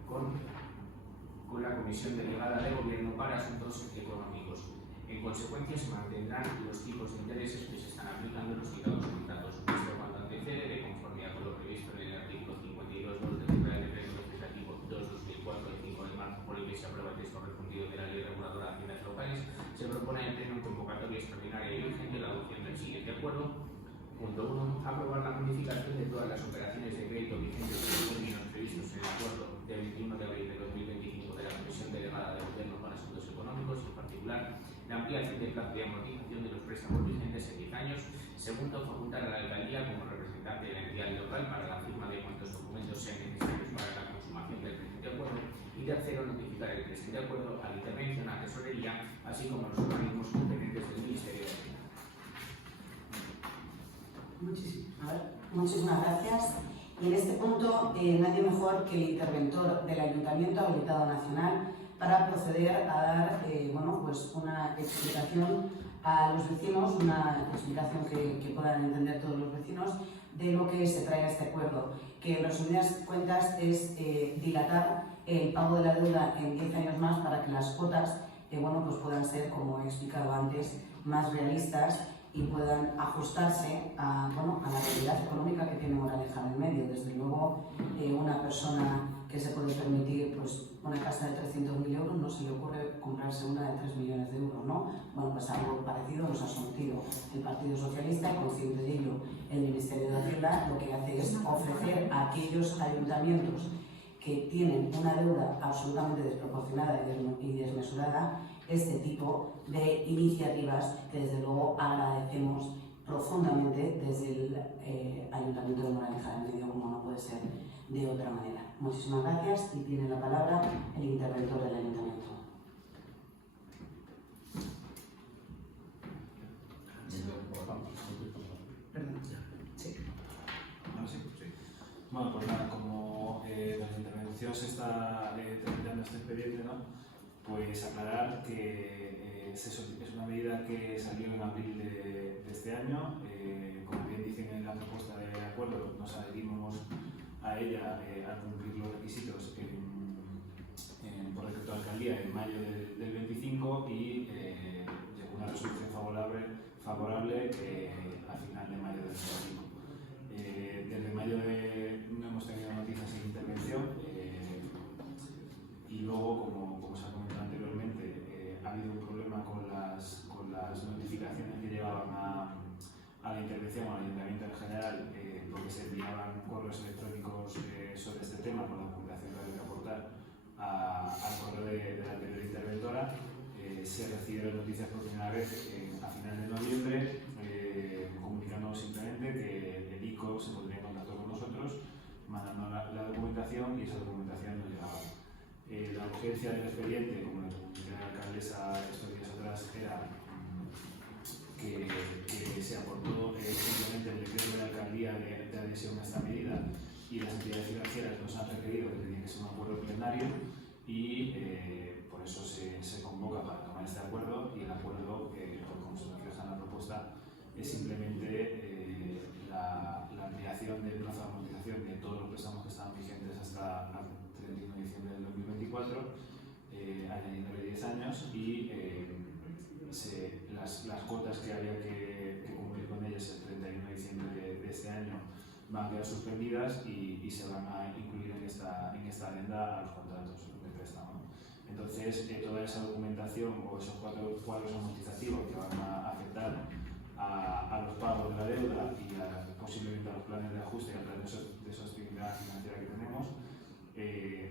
con la Comisión Delegada de Gobierno para Asuntos Económicos. En consecuencia, se mantendrán los tipos de intereses que se están aplicando en los citados contratos. Punto 1. Aprobar la modificación de todas las operaciones de crédito vigentes de los términos previstos en el acuerdo del 21 de abril de 2025 de la Comisión Delegada de Gobierno para Asuntos Económicos, en particular la ampliación del plazo de amortización de los préstamos vigentes en 10 años. Segundo, facultar a la alcaldía como representante de la entidad local para la firma de cuantos documentos sean necesarios para la consumación del presente acuerdo. Y tercero, notificar el presente acuerdo a la intervención a tesorería, así como a los organismos competentes del Ministerio de Hacienda. Muchísimas gracias. Y en este punto, nadie mejor que el interventor del Ayuntamiento Habilitado Nacional para proceder a dar pues una explicación a los vecinos, una explicación que puedan entender todos los vecinos de lo que se trae a este acuerdo, que en resumidas cuentas es dilatar el pago de la deuda en 10 años más para que las cuotas pues puedan ser, como he explicado antes, más realistas y puedan ajustarse a la realidad económica que tiene Moraleja en el medio. Desde luego, una persona que se puede permitir pues, una casa de 300.000 euros no se le ocurre comprarse una de 3 millones de euros, ¿no? Bueno, pues algo parecido nos ha sometido el Partido Socialista, consciente de ello el Ministerio de Hacienda, lo que hace es ofrecer a aquellos ayuntamientos que tienen una deuda absolutamente desproporcionada y desmesurada este tipo de iniciativas que desde luego agradecemos profundamente desde el Ayuntamiento de Moraleja del Medio, como no puede ser de otra manera. Muchísimas gracias y tiene la palabra el interventor del Ayuntamiento. Bueno, pues nada, como la intervención se está tramitando este expediente, ¿no? Pues aclarar que es una medida que salió en abril de este año. Como bien dicen en la propuesta de acuerdo, nos adherimos a ella al cumplir los requisitos por decreto de alcaldía en mayo del 25 y llegó una resolución favorable a final de mayo del 25. Desde mayo no hemos tenido noticias sin intervención y luego, como se ha comentado anteriormente, ha habido un problema con las notificaciones que llevaban a la intervención al Ayuntamiento en general, porque se enviaban correos electrónicos sobre este tema con la documentación que había que aportar al correo de la anterior interventora. Se recibieron noticias por primera vez a final de noviembre, comunicando simplemente que el ICO se pondría en contacto con nosotros, mandando la documentación y esa documentación nos llegaba. La urgencia del expediente, como le comuniqué a la alcaldesa estos días atrás, era que se aportó simplemente el decreto de la alcaldía de adhesión a esta medida y las entidades financieras nos han requerido que tenía que ser un acuerdo plenario y por eso se convoca para tomar este acuerdo y el acuerdo, como se refleja en la propuesta, es simplemente la ampliación del plazo de amortización de todos los préstamos que estaban vigentes hasta el 31 de diciembre del 2024, añadiéndole 10 años y las cuotas que había que cumplir con ellas el 31 de diciembre de este año van a quedar suspendidas y se van a incluir en esta adenda a los contratos de préstamo. Entonces, toda esa documentación o esos cuadros amortizativos que van a afectar a los pagos de la deuda y posiblemente a los planes de ajuste y al plan de sostenibilidad financiera que tenemos,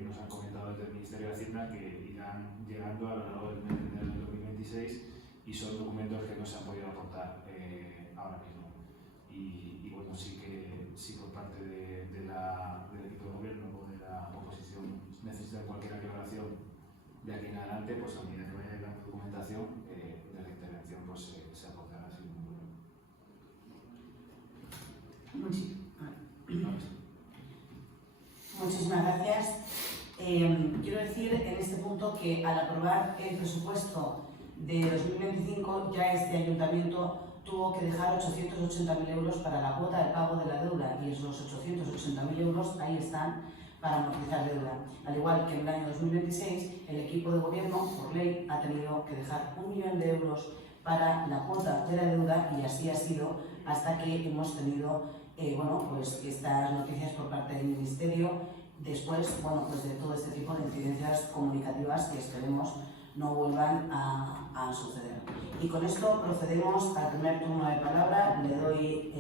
nos han comentado desde el Ministerio de Hacienda que irán llegando a lo largo del mes de enero del 2026 y son documentos que no se han podido aportar ahora mismo. Y bueno, sí por parte del equipo de gobierno o de la oposición necesitan cualquier aclaración de aquí en adelante, pues a medida que vaya llegando documentación de la intervención pues se aportará sin ningún problema. Muchísimas gracias. Quiero decir en este punto que al aprobar el presupuesto de 2025 ya este ayuntamiento tuvo que dejar 880.000 euros para la cuota de pago de la deuda y esos 880.000 euros ahí están para amortizar deuda. Al igual que en el año 2026, el equipo de gobierno, por ley, ha tenido que dejar 1 millón de euros para la cuota de la deuda y así ha sido hasta que hemos tenido pues estas noticias por parte del Ministerio después pues de todo este tipo de incidencias comunicativas que esperemos no vuelvan a suceder. Y con esto procedemos al primer turno de palabra. Le doy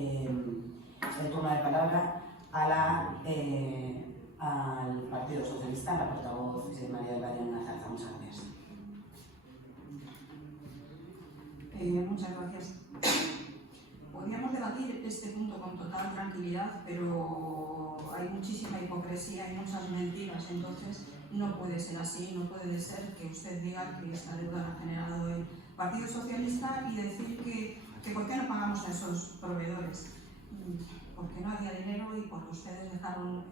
palabra al Partido Socialista, la portavoz María del Valle Nazarza. Muchas gracias. Muchas gracias. Podríamos debatir este punto con total tranquilidad, pero hay muchísima hipocresía y muchas mentiras, entonces no puede ser así, no puede ser que usted diga que esta deuda la ha generado el Partido Socialista y decir que ¿por qué no pagamos a esos proveedores? Porque no había dinero y porque ustedes dejaron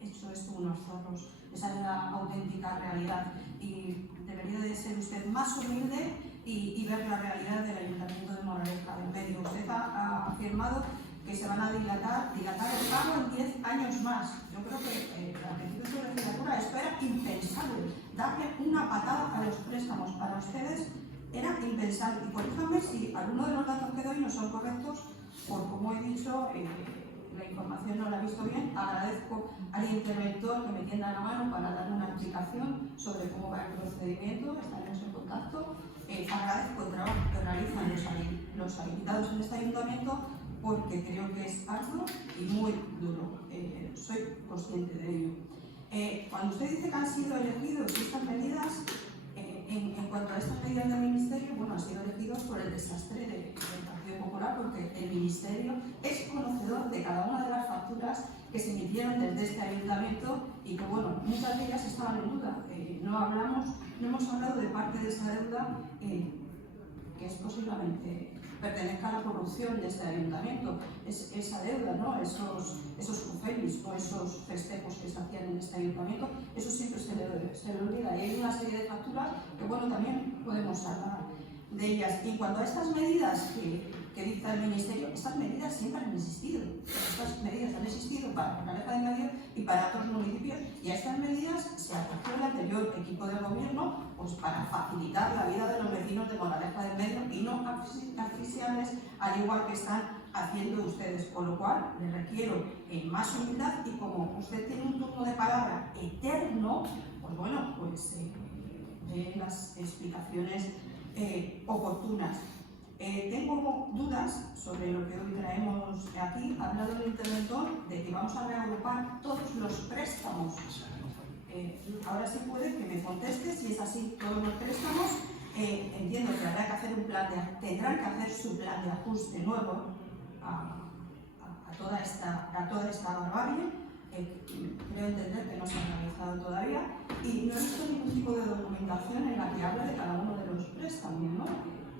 hecho esto unos zorros. Esa es la auténtica realidad y debería de ser usted más humilde y ver la realidad del Ayuntamiento de Moraleja del Medio. Usted ha afirmado que se van a dilatar el pago en 10 años más. Yo creo que a principios de legislatura esto era impensable, darle una patada a los préstamos. Para ustedes era impensable. Y corríjame si alguno de los datos que doy no son correctos, por como he dicho, la información no la he visto bien. Agradezco al interventor que me tienda la mano para dar una explicación sobre cómo va el procedimiento. Estaremos en contacto. Agradezco el trabajo que realizan los habilitados en este ayuntamiento porque creo que es arduo y muy duro. Soy consciente de ello. Cuando usted dice que han sido elegidos estas medidas, en cuanto a estas medidas del Ministerio, bueno, han sido elegidos por el desastre del Partido Popular porque el Ministerio es conocedor de cada una de las facturas que se emitieron desde este ayuntamiento y que, bueno, muchas de ellas estaban en duda. No hemos hablado de parte de esa deuda que es posiblemente pertenezca a la corrupción de este ayuntamiento. Esa deuda, ¿no? Esos cufelis o esos festejos que se hacían en este ayuntamiento, eso siempre se le olvida. Y hay una serie de facturas que, bueno, también podemos hablar de ellas. Y en cuanto a estas medidas que dicta el Ministerio, estas medidas siempre han existido. Estas medidas han existido para Moraleja del Medio y para otros municipios, y a estas medidas se acogió el anterior equipo de gobierno pues para facilitar la vida de los vecinos de Moraleja del Medio y no asfixiarles al igual que están haciendo ustedes. Con lo cual, les requiero más humildad y como usted tiene un turno de palabra eterno, pues bueno, pues de las explicaciones oportunas. Tengo dudas sobre lo que hoy traemos aquí. Ha hablado el interventor de que vamos a reagrupar todos los préstamos. Ahora sí puede que me conteste si es así todos los préstamos. Entiendo que habrá que hacer tendrán que hacer su plan de ajuste nuevo a toda esta barbarie. Creo entender que no se ha realizado todavía y no he visto ningún tipo de documentación en la que hable de cada uno de los préstamos, ¿no?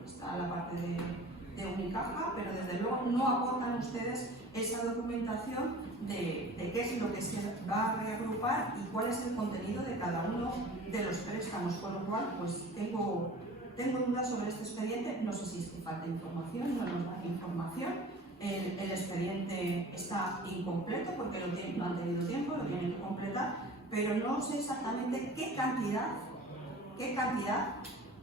Está la parte de Unicaja, pero desde luego no aportan ustedes esa documentación de qué es lo que se va a reagrupar y cuál es el contenido de cada uno de los préstamos, con lo cual pues tengo dudas sobre este expediente. No sé si es que falta información, no nos dan información. El expediente está incompleto porque no han tenido tiempo, lo tienen que completar, pero no sé exactamente qué cantidad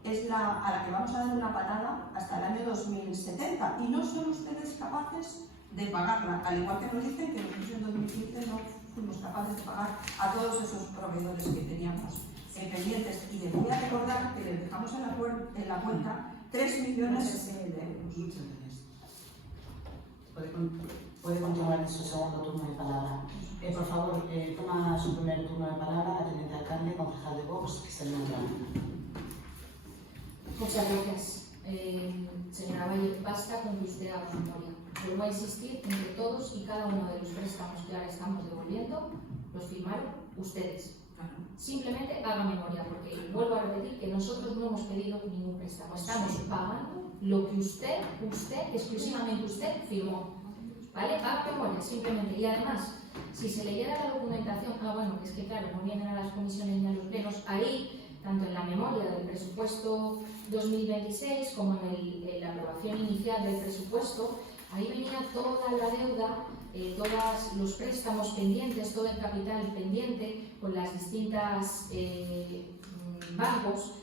es a la que vamos a dar una patada hasta el año 2070 y no son ustedes capaces de pagarla, al igual que nos dicen que nosotros en 2015 no fuimos capaces de pagar a todos esos proveedores que teníamos pendientes. Y les voy a recordar que les dejamos en la cuenta 3 millones de euros. Puede continuar en su segundo turno de palabra. Por favor, toma su primer turno de palabra la teniente alcalde, concejal de Vox, Cristina Montano. Muchas gracias. Señora Valle, basta con que usted haga memoria. Vuelvo a insistir en que todos y cada uno de los préstamos que ahora estamos devolviendo los firmaron ustedes. Simplemente haga memoria, porque vuelvo a repetir que nosotros no hemos pedido ningún préstamo. Estamos pagando lo que usted, exclusivamente usted, firmó. ¿Vale? Haga memoria, simplemente. Y además, si se leyera la documentación, bueno, que es que claro, no vienen a las comisiones ni a los plenos, ahí, tanto en la memoria del presupuesto 2026 como en la aprobación inicial del presupuesto, ahí venía toda la deuda, todos los préstamos pendientes, todo el capital pendiente con las distintas bancos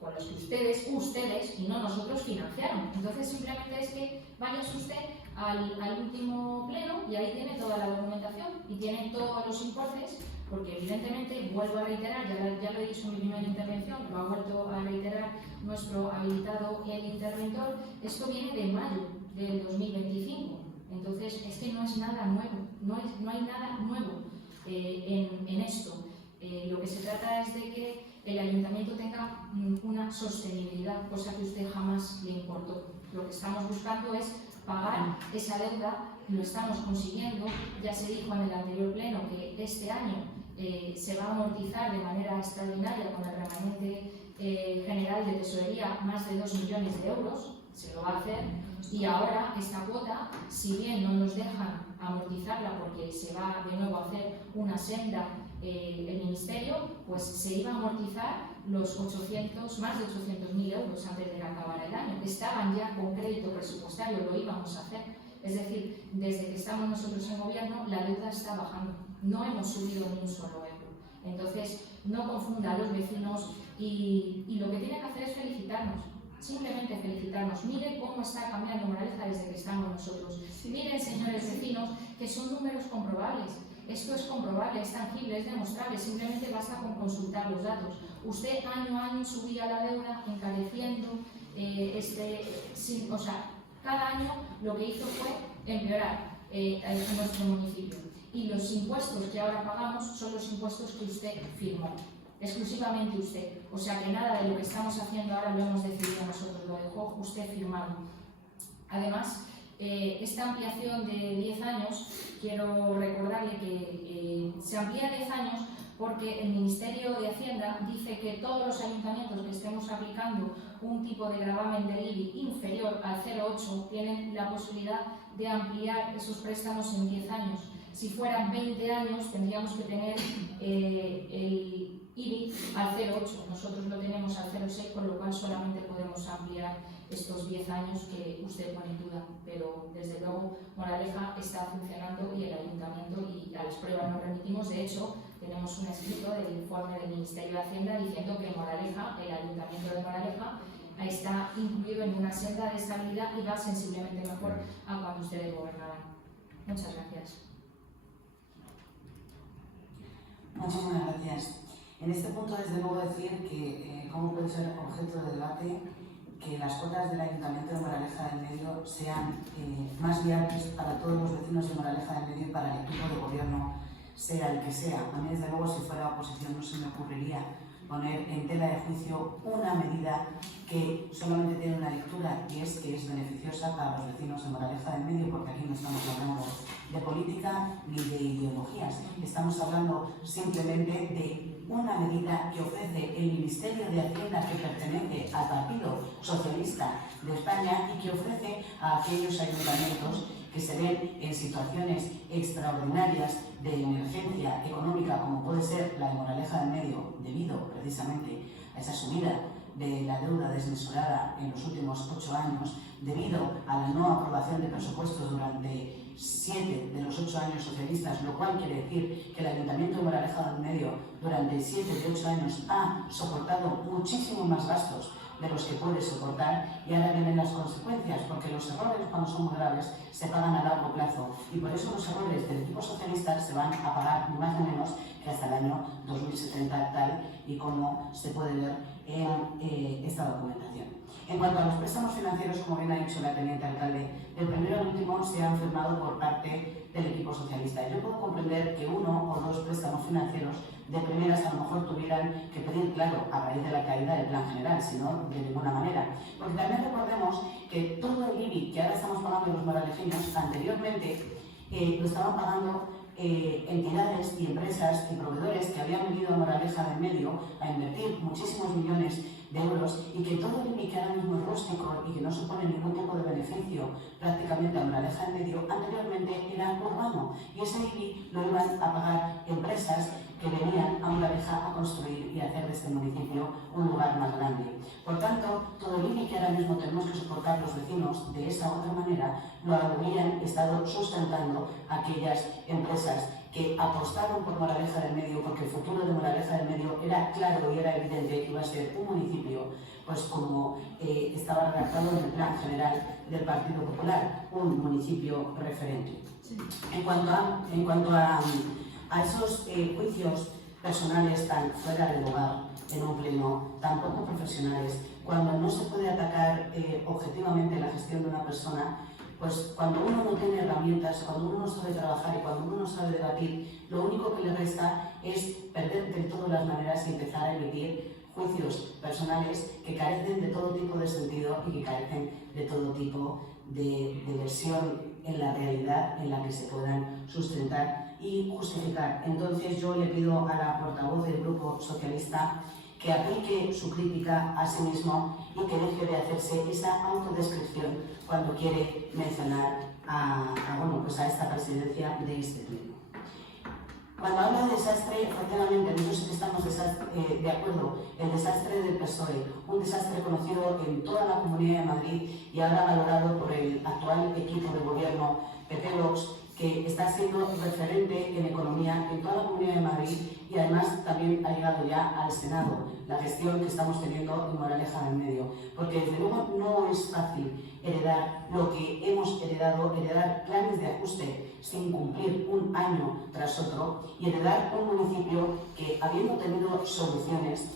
con los que ustedes y no nosotros financiaron. Entonces simplemente es que vayas usted al último pleno y ahí tiene toda la documentación y tiene todos los importes, porque evidentemente, vuelvo a reiterar, ya lo he dicho en mi primera intervención, lo ha vuelto a reiterar nuestro habilitado y el interventor, esto viene de mayo del 2025. Entonces, es que no es nada nuevo, no hay nada nuevo en esto. Lo que se trata es de que el ayuntamiento tenga una sostenibilidad, cosa que a usted jamás le importó. Lo que estamos buscando es pagar esa deuda, lo estamos consiguiendo. Ya se dijo en el anterior pleno que este año se va a amortizar de manera extraordinaria con el remanente general de tesorería más de 2 millones de euros, se lo va a hacer, y ahora esta cuota, si bien no nos dejan amortizarla porque se va de nuevo a hacer una senda el Ministerio, pues se iba a amortizar los más de 800.000 euros antes de que acabara el año. Estaban ya con crédito presupuestario, lo íbamos a hacer. Es decir, desde que estamos nosotros en gobierno, la deuda está bajando. No hemos subido ni un solo euro. Entonces, no confunda a los vecinos y lo que tiene que hacer es felicitarnos. Simplemente felicitarnos. Miren cómo está cambiando Moraleja desde que estamos nosotros. Miren, señores vecinos, que son números comprobables. Esto es comprobable, es tangible, es demostrable, simplemente basta con consultar los datos. Usted año a año subía la deuda, encareciendo, cada año lo que hizo fue empeorar en nuestro municipio. Y los impuestos que ahora pagamos son los impuestos que usted firmó, exclusivamente usted. O sea que nada de lo que estamos haciendo ahora lo hemos decidido nosotros, lo dejó usted firmado. Además, esta ampliación de 10 años, quiero recordarle que se amplía 10 años porque el Ministerio de Hacienda dice que todos los ayuntamientos que estemos aplicando un tipo de gravamen del IBI inferior al 0,8 tienen la posibilidad de ampliar esos préstamos en 10 años. Si fueran 20 años tendríamos que tener el IBI al 0,8. Nosotros lo tenemos al 0,6, con lo cual solamente podemos ampliar estos 10 años que usted pone en duda. Pero desde luego Moraleja está funcionando y el ayuntamiento, y a las pruebas nos remitimos. De hecho, tenemos un escrito del informe del Ministerio de Hacienda diciendo que Moraleja, el ayuntamiento de Moraleja, está incluido en una senda de estabilidad y va sensiblemente mejor a cuando ustedes gobernaban. Muchas gracias. Muchísimas gracias. En este punto, desde luego, decir que cómo puede ser objeto de debate que las cuotas del Ayuntamiento de Moraleja del Medio sean más viables para todos los vecinos de Moraleja del Medio y para el equipo de gobierno, sea el que sea. A mí, desde luego, si fuera oposición, no se me ocurriría poner en tela de juicio una medida que solamente tiene una lectura, y es que es beneficiosa para los vecinos de Moraleja del Medio, porque aquí no estamos hablando de política ni de ideologías, estamos hablando simplemente de una medida que ofrece el Ministerio de Hacienda, que pertenece al Partido Socialista de España, y que ofrece a aquellos ayuntamientos que se ven en situaciones extraordinarias de emergencia económica, como puede ser la de Moraleja del Medio, debido precisamente a esa subida de la deuda desmesurada en los últimos 8 años, debido a la no aprobación de presupuestos durante 7 de los 8 años socialistas, lo cual quiere decir que el Ayuntamiento de Moraleja del Medio durante 7 de 8 años ha soportado muchísimo más gastos de los que puede soportar, y ahora vienen las consecuencias, porque los errores, cuando son muy graves, se pagan a largo plazo, y por eso los errores del equipo socialista se van a pagar ni más ni menos que hasta el año 2070, tal y como se puede ver en esta documentación. En cuanto a los préstamos financieros, como bien ha dicho la teniente alcalde, del primero al último se han firmado por parte del equipo socialista. Yo puedo comprender que 1 o 2 préstamos financieros de primeras a lo mejor tuvieran que pedir, claro, a raíz de la caída del plan general, si no, de ninguna manera. Porque también recordemos que todo el IBI que ahora estamos pagando los moralejeños, anteriormente lo estaban pagando entidades y empresas y proveedores que habían venido a Moraleja del Medio a invertir muchísimos millones de euros, y que todo el IBI que ahora mismo es rústico y que no supone ningún tipo de beneficio prácticamente a Moraleja del Medio, anteriormente era urbano, y ese IBI lo iban a pagar empresas que venían a Moraleja a construir y a hacer de este municipio un lugar más grande. Por tanto, todo el IBI que ahora mismo tenemos que soportar los vecinos de esa otra manera lo habrían estado sustentando aquellas empresas que apostaron por Moraleja del Medio, porque el futuro de Moraleja del Medio era claro y era evidente que iba a ser un municipio, pues como estaba redactado en el plan general del Partido Popular, un municipio referente. Sí. En cuanto a esos juicios personales tan fuera de lugar en un pleno, tan poco profesionales, cuando no se puede atacar objetivamente la gestión de una persona, pues cuando uno no tiene herramientas, cuando uno no sabe trabajar y cuando uno no sabe debatir, lo único que le resta es perder de todas las maneras y empezar a emitir juicios personales que carecen de todo tipo de sentido y que carecen de todo tipo de versión en la realidad en la que se puedan sustentar y justificar. Entonces yo le pido a la portavoz del Grupo Socialista que aplique su crítica a sí mismo y que deje de hacerse esa autodescripción cuando quiere mencionar a esta presidencia de este pleno. Cuando habla de desastre, efectivamente, nosotros estamos de acuerdo, el desastre del PSOE, un desastre conocido en toda la Comunidad de Madrid y ahora valorado por el actual equipo de gobierno PP-Vox, que está siendo referente en economía en toda la Comunidad de Madrid y además también ha llegado ya al Senado, la gestión que estamos teniendo en Moraleja del Medio. Porque desde luego no es fácil heredar lo que hemos heredado, heredar planes de ajuste sin cumplir un año tras otro y heredar un municipio que, habiendo tenido soluciones,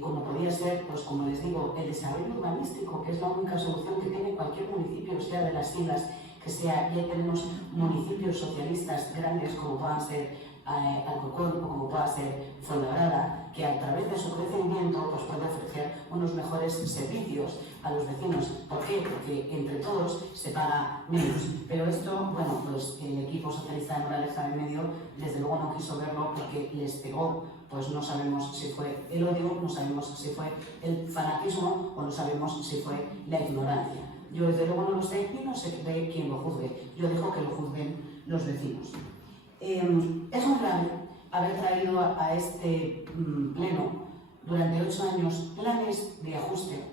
como podía ser, pues como les digo, el desarrollo urbanístico, que es la única solución que tiene cualquier municipio, sea de las siglas que sea, y ahí tenemos municipios socialistas grandes como puedan ser Alcorcón o como pueda ser Fuenlabrada, que a través de su crecimiento pues puede ofrecer unos mejores servicios a los vecinos. ¿Por qué? Porque entre todos se paga menos. Pero esto, bueno, pues el equipo socialista de Moraleja del Medio desde luego no quiso verlo porque les pegó, pues no sabemos si fue el odio, no sabemos si fue el fanatismo o no sabemos si fue la ignorancia. Yo desde luego no lo sé y no sé de quién lo juzgue. Yo dejo que lo juzguen los vecinos. Es muy grave haber traído a este pleno durante 8 años planes de ajuste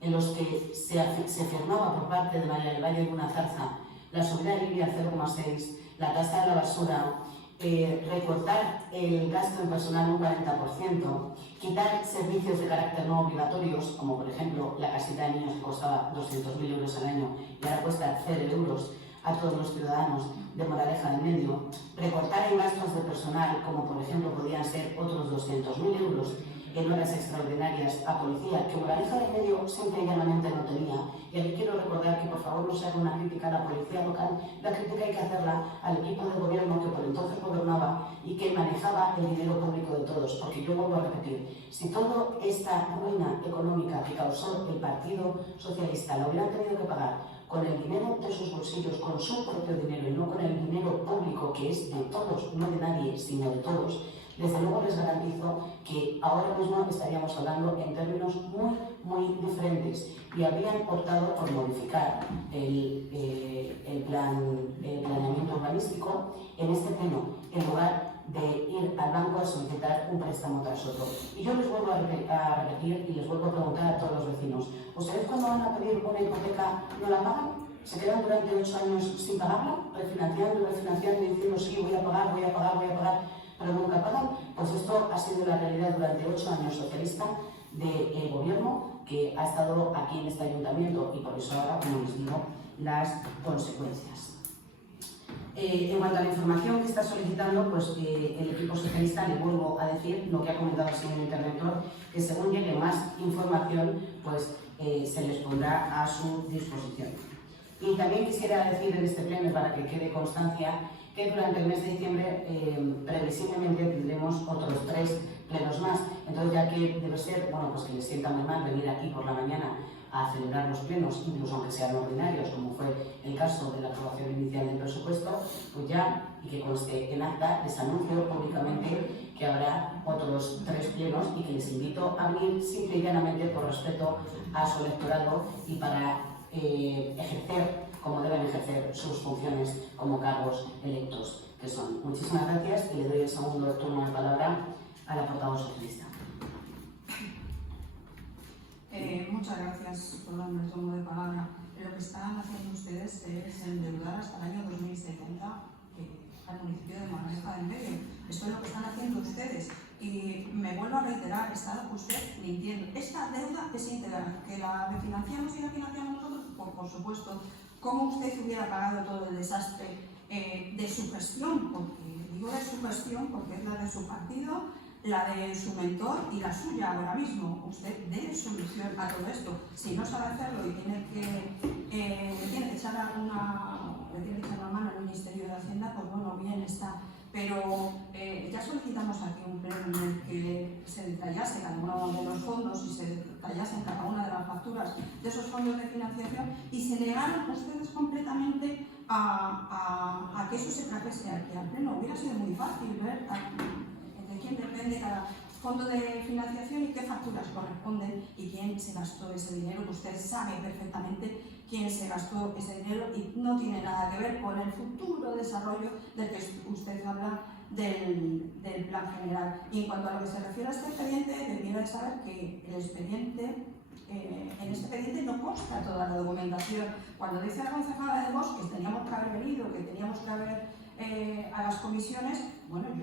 en los que se firmaba por parte de María del Valle de una Zarza la subida de IBI al 0,6, la tasa de la basura, recortar el gasto en personal un 40%, quitar servicios de carácter no obligatorios, como por ejemplo la casita de niños que costaba 200.000 euros al año y ahora cuesta 0 euros a todos los ciudadanos de Moraleja del Medio, recortar en gastos de personal, como por ejemplo podían ser otros 200.000 euros en horas extraordinarias a policía, que Moraleja del Medio simple y llanamente no tenía. Y aquí quiero recordar que por favor no se haga una crítica a la policía local, la crítica hay que hacerla al equipo de gobierno que por entonces gobernaba y que manejaba el dinero público de todos, porque yo vuelvo a repetir, si toda esta ruina económica que causó el Partido Socialista la hubieran tenido que pagar con el dinero de sus bolsillos, con su propio dinero y no con el dinero público que es de todos, no de nadie, sino de todos, desde luego les garantizo que ahora mismo estaríamos hablando en términos muy diferentes y habrían optado por modificar el planeamiento urbanístico en este pleno, en lugar de ir al banco a solicitar un préstamo tras otro. Y yo les vuelvo a repetir y les vuelvo a preguntar a todos los vecinos, ¿ustedes cuando van a pedir una hipoteca no la pagan? ¿Se quedan durante 8 años sin pagarla? Refinanciando y diciendo sí, voy a pagar, pero nunca pagan. Pues esto ha sido la realidad durante 8 años socialista del gobierno que ha estado aquí en este ayuntamiento y por eso ahora, como les digo, las consecuencias. En cuanto a la información que está solicitando, pues el equipo socialista, le vuelvo a decir lo que ha comentado el señor interventor, que según llegue más información, pues se les pondrá a su disposición. Y también quisiera decir en este pleno, para que quede constancia, que durante el mes de diciembre previsiblemente tendremos otros 3 plenos más. Entonces, ya que debe ser, bueno, pues que les sienta muy mal venir aquí por la mañana a celebrar los plenos, incluso aunque sean ordinarios, como fue el caso de la aprobación inicial del presupuesto, pues ya, y que conste en acta, les anuncio públicamente que habrá otros 3 plenos y que les invito a venir simple y llanamente por respeto a su electorado y para ejercer como deben ejercer sus funciones como cargos electos que son. Muchísimas gracias y le doy el segundo turno de palabra a la portavoz socialista. Muchas gracias por darme el turno de palabra. Lo que están haciendo ustedes es endeudar hasta el año 2070 al municipio de Moraleja del Medio. Esto es lo que están haciendo ustedes. Y me vuelvo a reiterar, está usted mintiendo. Esta deuda es íntegra. Que la refinanciamos y la financiamos nosotros, por supuesto. ¿Cómo usted hubiera pagado todo el desastre de su gestión? Porque digo de su gestión porque es la de su partido, la de su mentor y la suya ahora mismo. Usted dé solución a todo esto. Si no sabe hacerlo y tiene que le tiene que echar una mano al Ministerio de Hacienda, pues bueno, bien está. Pero ya solicitamos aquí un pleno en el que se detallase cada uno de los fondos y se detallasen cada una de las facturas de esos fondos de financiación y se negaron ustedes completamente a que eso se trajese aquí al pleno. Hubiera sido muy fácil ver de quién depende cada fondo de financiación y qué facturas corresponden y quién se gastó ese dinero, que usted sabe perfectamente quién se gastó ese dinero y no tiene nada que ver con el futuro desarrollo del que usted habla del plan general. Y en cuanto a lo que se refiere a este expediente, debiera de saber que el expediente, en este expediente no consta toda la documentación. Cuando dice la concejala de Bosques que teníamos que haber venido, que teníamos que haber a las comisiones, bueno, el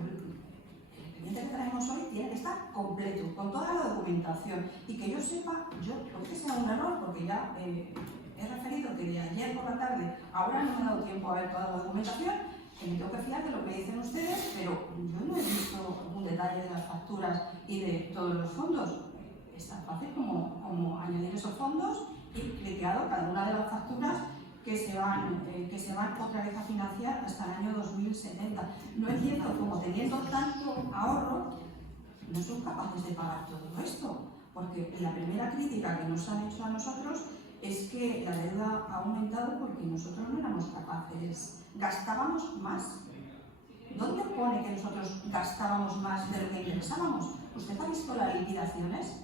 expediente que traemos hoy tiene que estar completo, con toda la documentación. Y que yo sepa, puede que sea un error, porque ya he referido que de ayer por la tarde, ahora no me ha dado tiempo a ver toda la documentación, que me tengo que fiar de lo que dicen ustedes, pero yo no he visto algún detalle de las facturas y de todos los fondos. Es tan fácil como añadir esos fondos y cliqueado cada una de las facturas que se van otra vez a financiar hasta el año 2070. No entiendo cómo teniendo tanto ahorro no son capaces de pagar todo esto, porque la primera crítica que nos han hecho a nosotros es que la deuda ha aumentado porque nosotros no éramos capaces, gastábamos más. ¿Dónde pone que nosotros gastábamos más de lo que ingresábamos? ¿Usted ha visto las liquidaciones?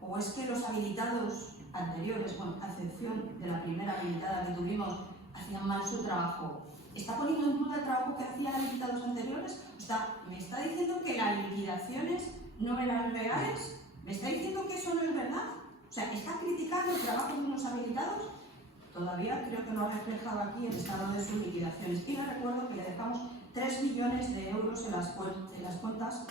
¿O es que los habilitados anteriores, con excepción de la primera habilitada que tuvimos, hacían mal su trabajo? ¿Está poniendo en duda el trabajo que hacían habilitados anteriores? ¿Me está diciendo que las liquidaciones no eran legales? ¿Me está diciendo que eso no es verdad? O sea, ¿está criticando el trabajo de unos habilitados? Todavía creo que no ha reflejado aquí el estado de sus liquidaciones. Y le recuerdo que le dejamos 3 millones de euros en las cuentas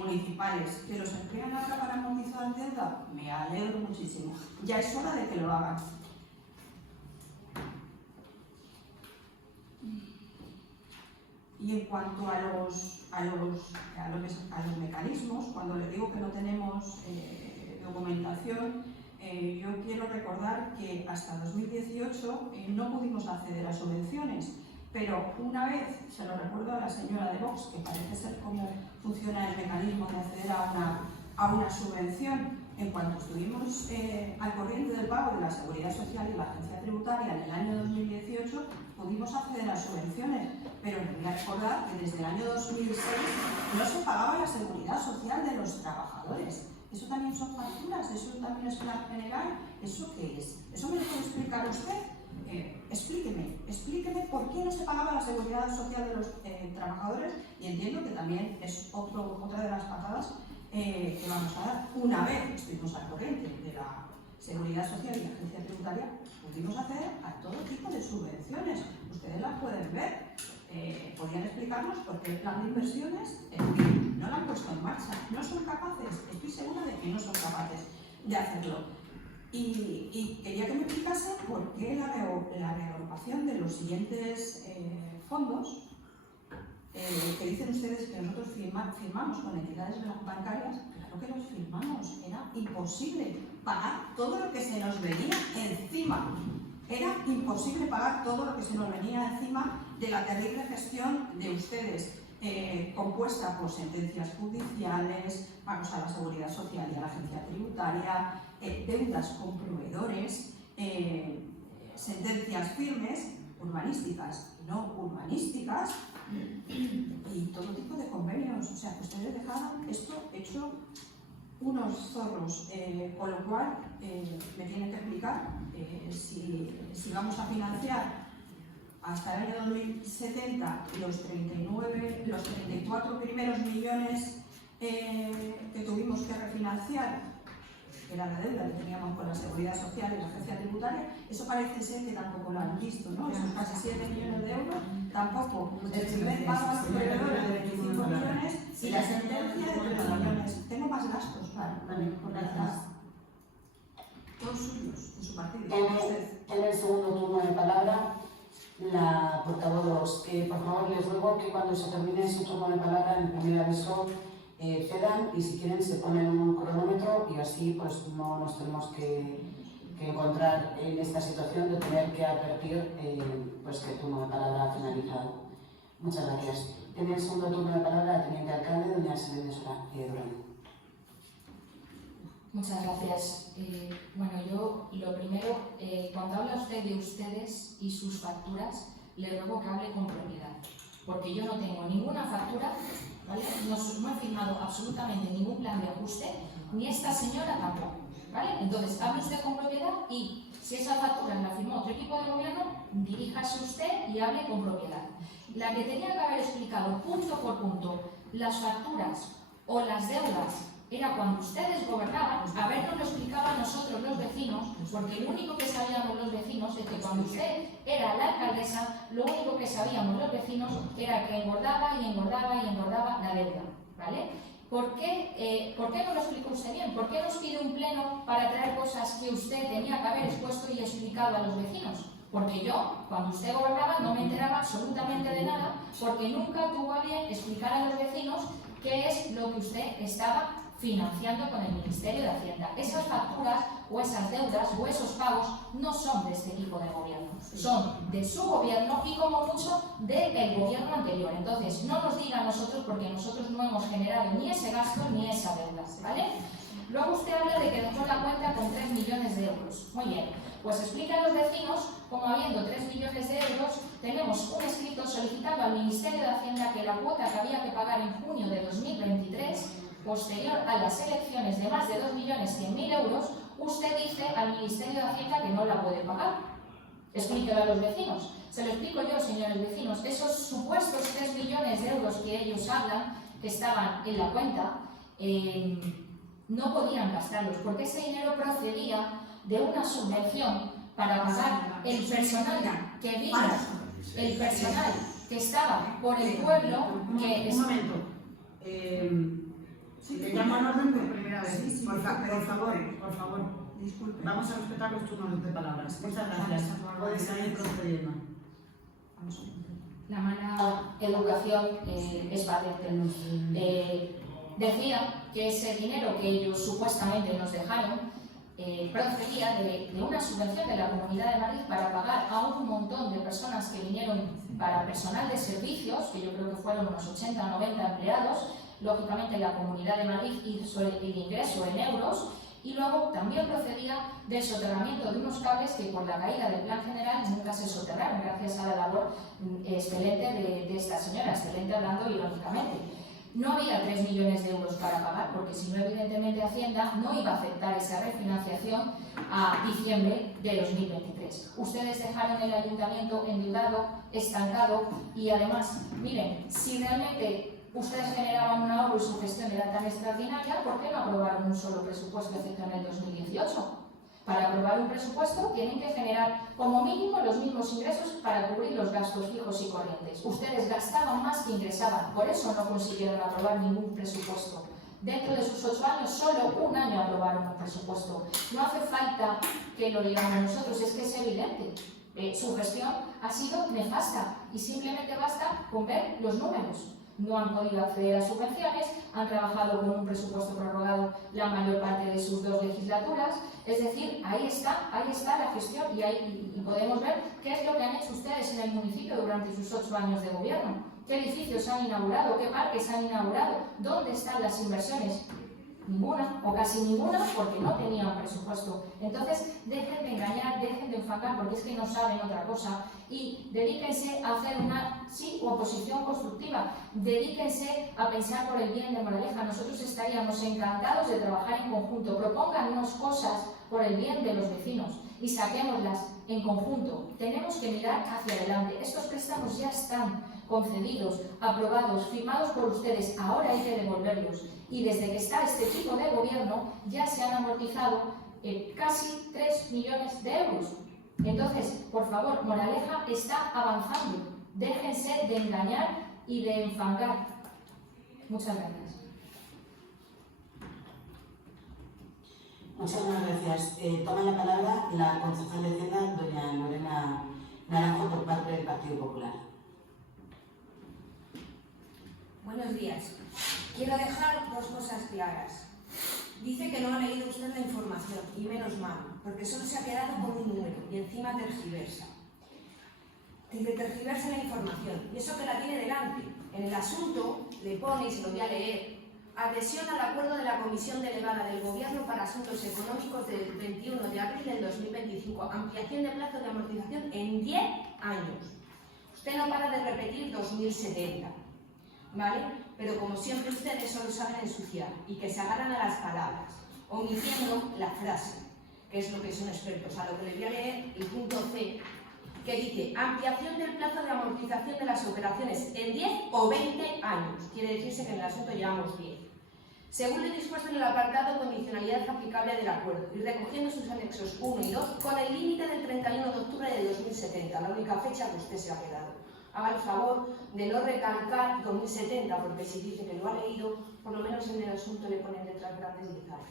municipales. ¿Que los emplean ahora para amortizar deuda? Me alegro muchísimo. Ya es hora de que lo hagan. Y en cuanto a los mecanismos, cuando les digo que no tenemos documentación, yo quiero recordar que hasta 2018 no pudimos acceder a subvenciones, pero una vez, se lo recuerdo a la señora de Vox, que parece ser cómo funciona el mecanismo de acceder a una subvención, en cuanto estuvimos al corriente del pago de la Seguridad Social y la Agencia Tributaria en el año 2018, pudimos acceder a subvenciones, pero me voy a recordar que desde el año 2006 no se pagaba la Seguridad Social de los trabajadores. ¿Eso también son facturas? ¿Eso también es plan general? ¿Eso qué es? ¿Eso me lo puede explicar usted? Explíqueme por qué no se pagaba la seguridad social de los trabajadores, y entiendo que también es otra de las patadas que vamos a dar. Una vez estuvimos al corriente de la seguridad social y la agencia tributaria, pudimos acceder a todo tipo de subvenciones. Ustedes las pueden ver. Podrían explicarnos por qué el plan de inversiones no lo han puesto en marcha. No son capaces, estoy segura de que no son capaces de hacerlo. Y quería que me explicase por qué la reagrupación de los siguientes fondos, que dicen ustedes que nosotros firmamos con entidades bancarias. Claro que los firmamos, era imposible pagar todo lo que se nos venía encima. Era imposible pagar todo lo que se nos venía encima de la terrible gestión de ustedes, compuesta por sentencias judiciales, pagos a la Seguridad Social y a la Agencia Tributaria, deudas con proveedores, sentencias firmes, urbanísticas y no urbanísticas, y todo tipo de convenios. O sea, que ustedes dejaron esto hecho unos zorros, con lo cual me tienen que explicar si vamos a financiar hasta el año 2070 los 34 primeros millones que tuvimos que refinanciar, que era la deuda que teníamos con la Seguridad Social y la Agencia Tributaria. Eso parece ser que tampoco lo han visto, ¿no? Esos casi 7 millones de euros, tampoco. El primer pago a los proveedores de 25 millones y la sentencia de 3 millones. Tengo más gastos, claro, por las todos suyos, de su partido. En el segundo turno de palabra, la portavoz, que por favor les ruego que cuando se termine su turno de palabra, en el primer aviso, cedan, y si quieren se ponen un cronómetro y así pues no nos tenemos que que encontrar en esta situación de tener que advertir pues que el turno de palabra ha finalizado. Muchas gracias. Tiene el segundo turno de palabra la teniente alcalde, doña Selene Durán. Muchas gracias. Bueno, yo lo primero, cuando habla usted de ustedes y sus facturas, le ruego que hable con propiedad, porque yo no tengo ninguna factura, ¿vale? No he firmado absolutamente ningún plan de ajuste, ni esta señora tampoco, ¿vale? Entonces, hable usted con propiedad y si esa factura la firmó otro equipo de gobierno, diríjase usted y hable con propiedad. La que tenía que haber explicado punto por punto las facturas o las deudas era cuando ustedes gobernaban, a ver, nos lo explicaban nosotros los vecinos, porque lo único que sabíamos los vecinos es que cuando usted era la alcaldesa, lo único que sabíamos los vecinos era que engordaba y engordaba y engordaba la deuda, ¿vale? ¿Por qué no lo explicó usted bien? ¿Por qué nos pide un pleno para traer cosas que usted tenía que haber expuesto y explicado a los vecinos? Porque yo, cuando usted gobernaba, no me enteraba absolutamente de nada, porque nunca tuvo a bien explicar a los vecinos qué es lo que usted estaba financiando con el Ministerio de Hacienda. Esas facturas o esas deudas o esos pagos no son de este tipo de gobierno, son de su gobierno y como mucho del gobierno anterior. Entonces, no nos diga a nosotros porque nosotros no hemos generado ni ese gasto ni esa deuda, ¿vale? Luego usted habla de que dejó la cuenta con 3 millones de euros. Muy bien, pues explica a los vecinos cómo habiendo 3 millones de euros tenemos un escrito solicitando al Ministerio de Hacienda que la cuota que había que pagar en junio de 2023 posterior a las elecciones de más de 2.100.000 euros, usted dice al Ministerio de Hacienda que no la puede pagar. Explíquelo a los vecinos. Se lo explico yo, señores vecinos. Esos supuestos 3 millones de euros que ellos hablan, que estaban en la cuenta, no podían gastarlos, porque ese dinero procedía de una subvención para pagar el personal que vino, el personal que estaba por el pueblo, que... Un momento. Le llamo al orden por primera vez. Por favor. Disculpe. Vamos a respetar los turnos de palabras. Muchas gracias. Puede seguir procediendo. La mala educación es patente. Decía que ese dinero que ellos supuestamente nos dejaron procedía de una subvención de la Comunidad de Madrid para pagar a un montón de personas que vinieron para personal de servicios, que yo creo que fueron unos 80 o 90 empleados, lógicamente la Comunidad de Madrid hizo el ingreso en euros, y luego también procedía del soterramiento de unos cables que por la caída del plan general nunca se soterraron, gracias a la labor excelente de esta señora, excelente hablando irónicamente. No había 3 millones de euros para pagar, porque si no, evidentemente Hacienda no iba a aceptar esa refinanciación a diciembre de 2023. Ustedes dejaron el ayuntamiento endeudado, estancado, y además, miren, si realmente ustedes generaban un ahorro y su gestión era tan extraordinaria, ¿por qué no aprobaron un solo presupuesto excepto en el 2018? Para aprobar un presupuesto tienen que generar como mínimo los mismos ingresos para cubrir los gastos fijos y corrientes. Ustedes gastaban más que ingresaban, por eso no consiguieron aprobar ningún presupuesto. Dentro de sus 8 años, solo un año aprobaron un presupuesto. No hace falta que lo digamos nosotros, es que es evidente. Su gestión ha sido nefasta y simplemente basta con ver los números. No han podido acceder a subvenciones, han trabajado con un presupuesto prorrogado la mayor parte de sus 2 legislaturas, es decir, ahí está la gestión y podemos ver qué es lo que han hecho ustedes en el municipio durante sus 8 años de gobierno, qué edificios han inaugurado, qué parques han inaugurado, dónde están las inversiones. Ninguna, o casi ninguna, porque no tenían presupuesto. Entonces, dejen de engañar, dejen de enfacar, porque es que no saben otra cosa, y dedíquense a hacer una, sí, oposición constructiva. Dedíquense a pensar por el bien de Moraleja. Nosotros estaríamos encantados de trabajar en conjunto. Propónganos cosas por el bien de los vecinos y saquémoslas en conjunto. Tenemos que mirar hacia adelante. Estos préstamos ya están concedidos, aprobados, firmados por ustedes. Ahora hay que devolverlos. Y desde que está este tipo de gobierno ya se han amortizado casi 3 millones de euros. Entonces, por favor, Moraleja está avanzando. Déjense de engañar y de enfangar. Muchas gracias. Muchas gracias. Toma la palabra la concejal de Hacienda, doña Lorena Naranjo, por parte del Partido Popular. Buenos días. Quiero dejar 2 cosas claras. Dice que no ha leído usted la información, y menos mal. porque solo se ha quedado con un número y encima tergiversa. Tergiversa la información, y eso que la tiene delante. En el asunto le pone, y se lo voy a leer, adhesión al acuerdo de la Comisión Delegada del Gobierno para Asuntos Económicos del 21 de abril del 2025, ampliación de plazo de amortización en 10 años. Usted no para de repetir 2070, ¿vale? Pero como siempre ustedes solo saben ensuciar y que se agarran a las palabras, omitiendo la frase, que es lo que son expertos. A lo que le voy a leer el punto C, que dice ampliación del plazo de amortización de las operaciones en 10 o 20 años. Quiere decirse que en el asunto llevamos 10. Según lo dispuesto en el apartado condicionalidad aplicable del acuerdo y recogiendo sus anexos 1 y 2 con el límite del 31 de octubre de 2070, la única fecha que usted se ha quedado. Haga el favor de no recalcar 2070, porque si dice que lo ha leído, por lo menos en el asunto le ponen letras grandes 10 años.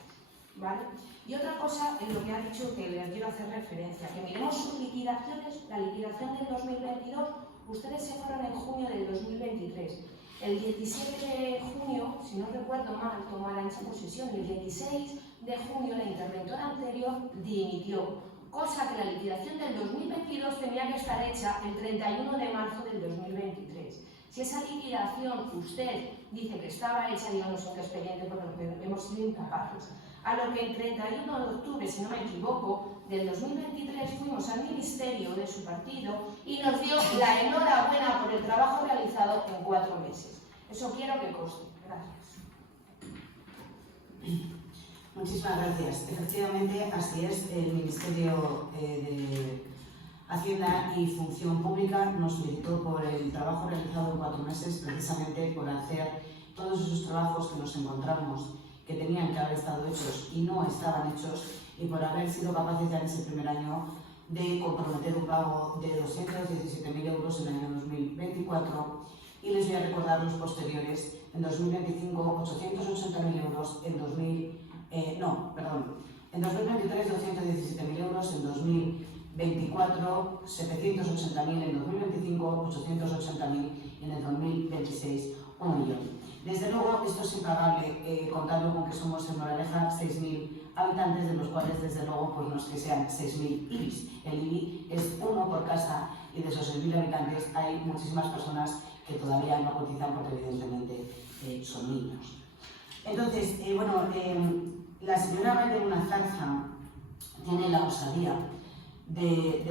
¿Vale? Y otra cosa en lo que ha dicho que les quiero hacer referencia, que miremos sus liquidaciones, la liquidación del 2022, ustedes se fueron en junio del 2023. El 17 de junio, si no recuerdo mal, tomó la ancha posesión, y el 26 de junio la interventora anterior dimitió, cosa que la liquidación del 2022 tenía que estar hecha el 31 de marzo del 2023. Si esa liquidación usted dice que estaba hecha, digamos, en el expediente, porque hemos sido incapaces. A lo que el 31 de octubre, si no me equivoco, del 2023 fuimos al ministerio de su partido y nos dio la enhorabuena por el trabajo realizado en 4 meses. Eso quiero que conste. Gracias. Muchísimas gracias. Efectivamente, así es. El Ministerio de Hacienda y Función Pública nos felicitó por el trabajo realizado en 4 meses, precisamente por hacer todos esos trabajos que nos encontramos que tenían que haber estado hechos y no estaban hechos, y por haber sido capaces ya en ese primer año de comprometer un pago de 217.000 euros en el año 2024, y les voy a recordar los posteriores. En 2025, 880.000 euros, en 2023, 217.000 euros, en 2024, 780.000, en 2025, 880.000, y en el 2026, 1 millón. Desde luego, esto es impagable, contando con que somos en Moraleja 6.000 habitantes, de los cuales, desde luego, pues no es que sean 6.000 IBIs. El IBI es 1 por casa, y de esos 6.000 habitantes hay muchísimas personas que todavía no cotizan porque, evidentemente, son niños. Entonces, la señora Valle Una Zarza tiene la osadía de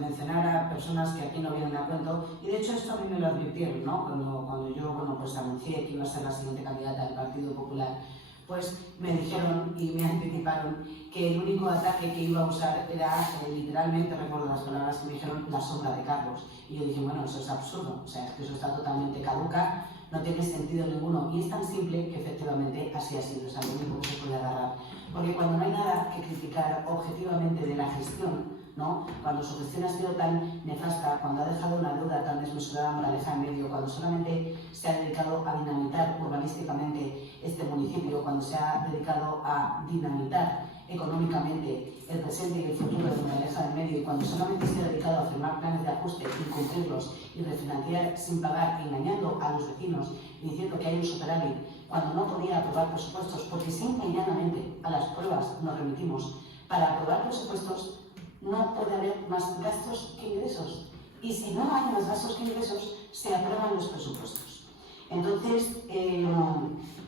mencionar a personas que aquí no vienen a cuento, y de hecho esto a mí me lo advirtieron, ¿no? Cuando yo anuncié que iba a ser la siguiente candidata del Partido Popular, pues me dijeron y me anticiparon que el único ataque que iba a usar era, literalmente, recuerdo las palabras que me dijeron, la sombra de Carlos. Y yo dije, bueno, eso es absurdo, o sea, es que eso está totalmente caduca, no tiene sentido ninguno, y es tan simple que efectivamente así ha sido, es algo único que se puede agarrar. Porque cuando no hay nada que criticar objetivamente de la gestión, ¿no? Cuando su gestión ha sido tan nefasta, cuando ha dejado una deuda tan desmesurada Moraleja en medio, cuando solamente se ha dedicado a dinamitar urbanísticamente este municipio, cuando se ha dedicado a dinamitar económicamente el presente y el futuro de Moraleja en medio, y cuando solamente se ha dedicado a firmar planes de ajuste, incumplirlos y refinanciar sin pagar, engañando a los vecinos y diciendo que hay un superávit, cuando no podía aprobar presupuestos, porque simple y llanamente a las pruebas nos remitimos. Para aprobar presupuestos no puede haber más gastos que ingresos, y si no hay más gastos que ingresos, se aprueban los presupuestos. Entonces,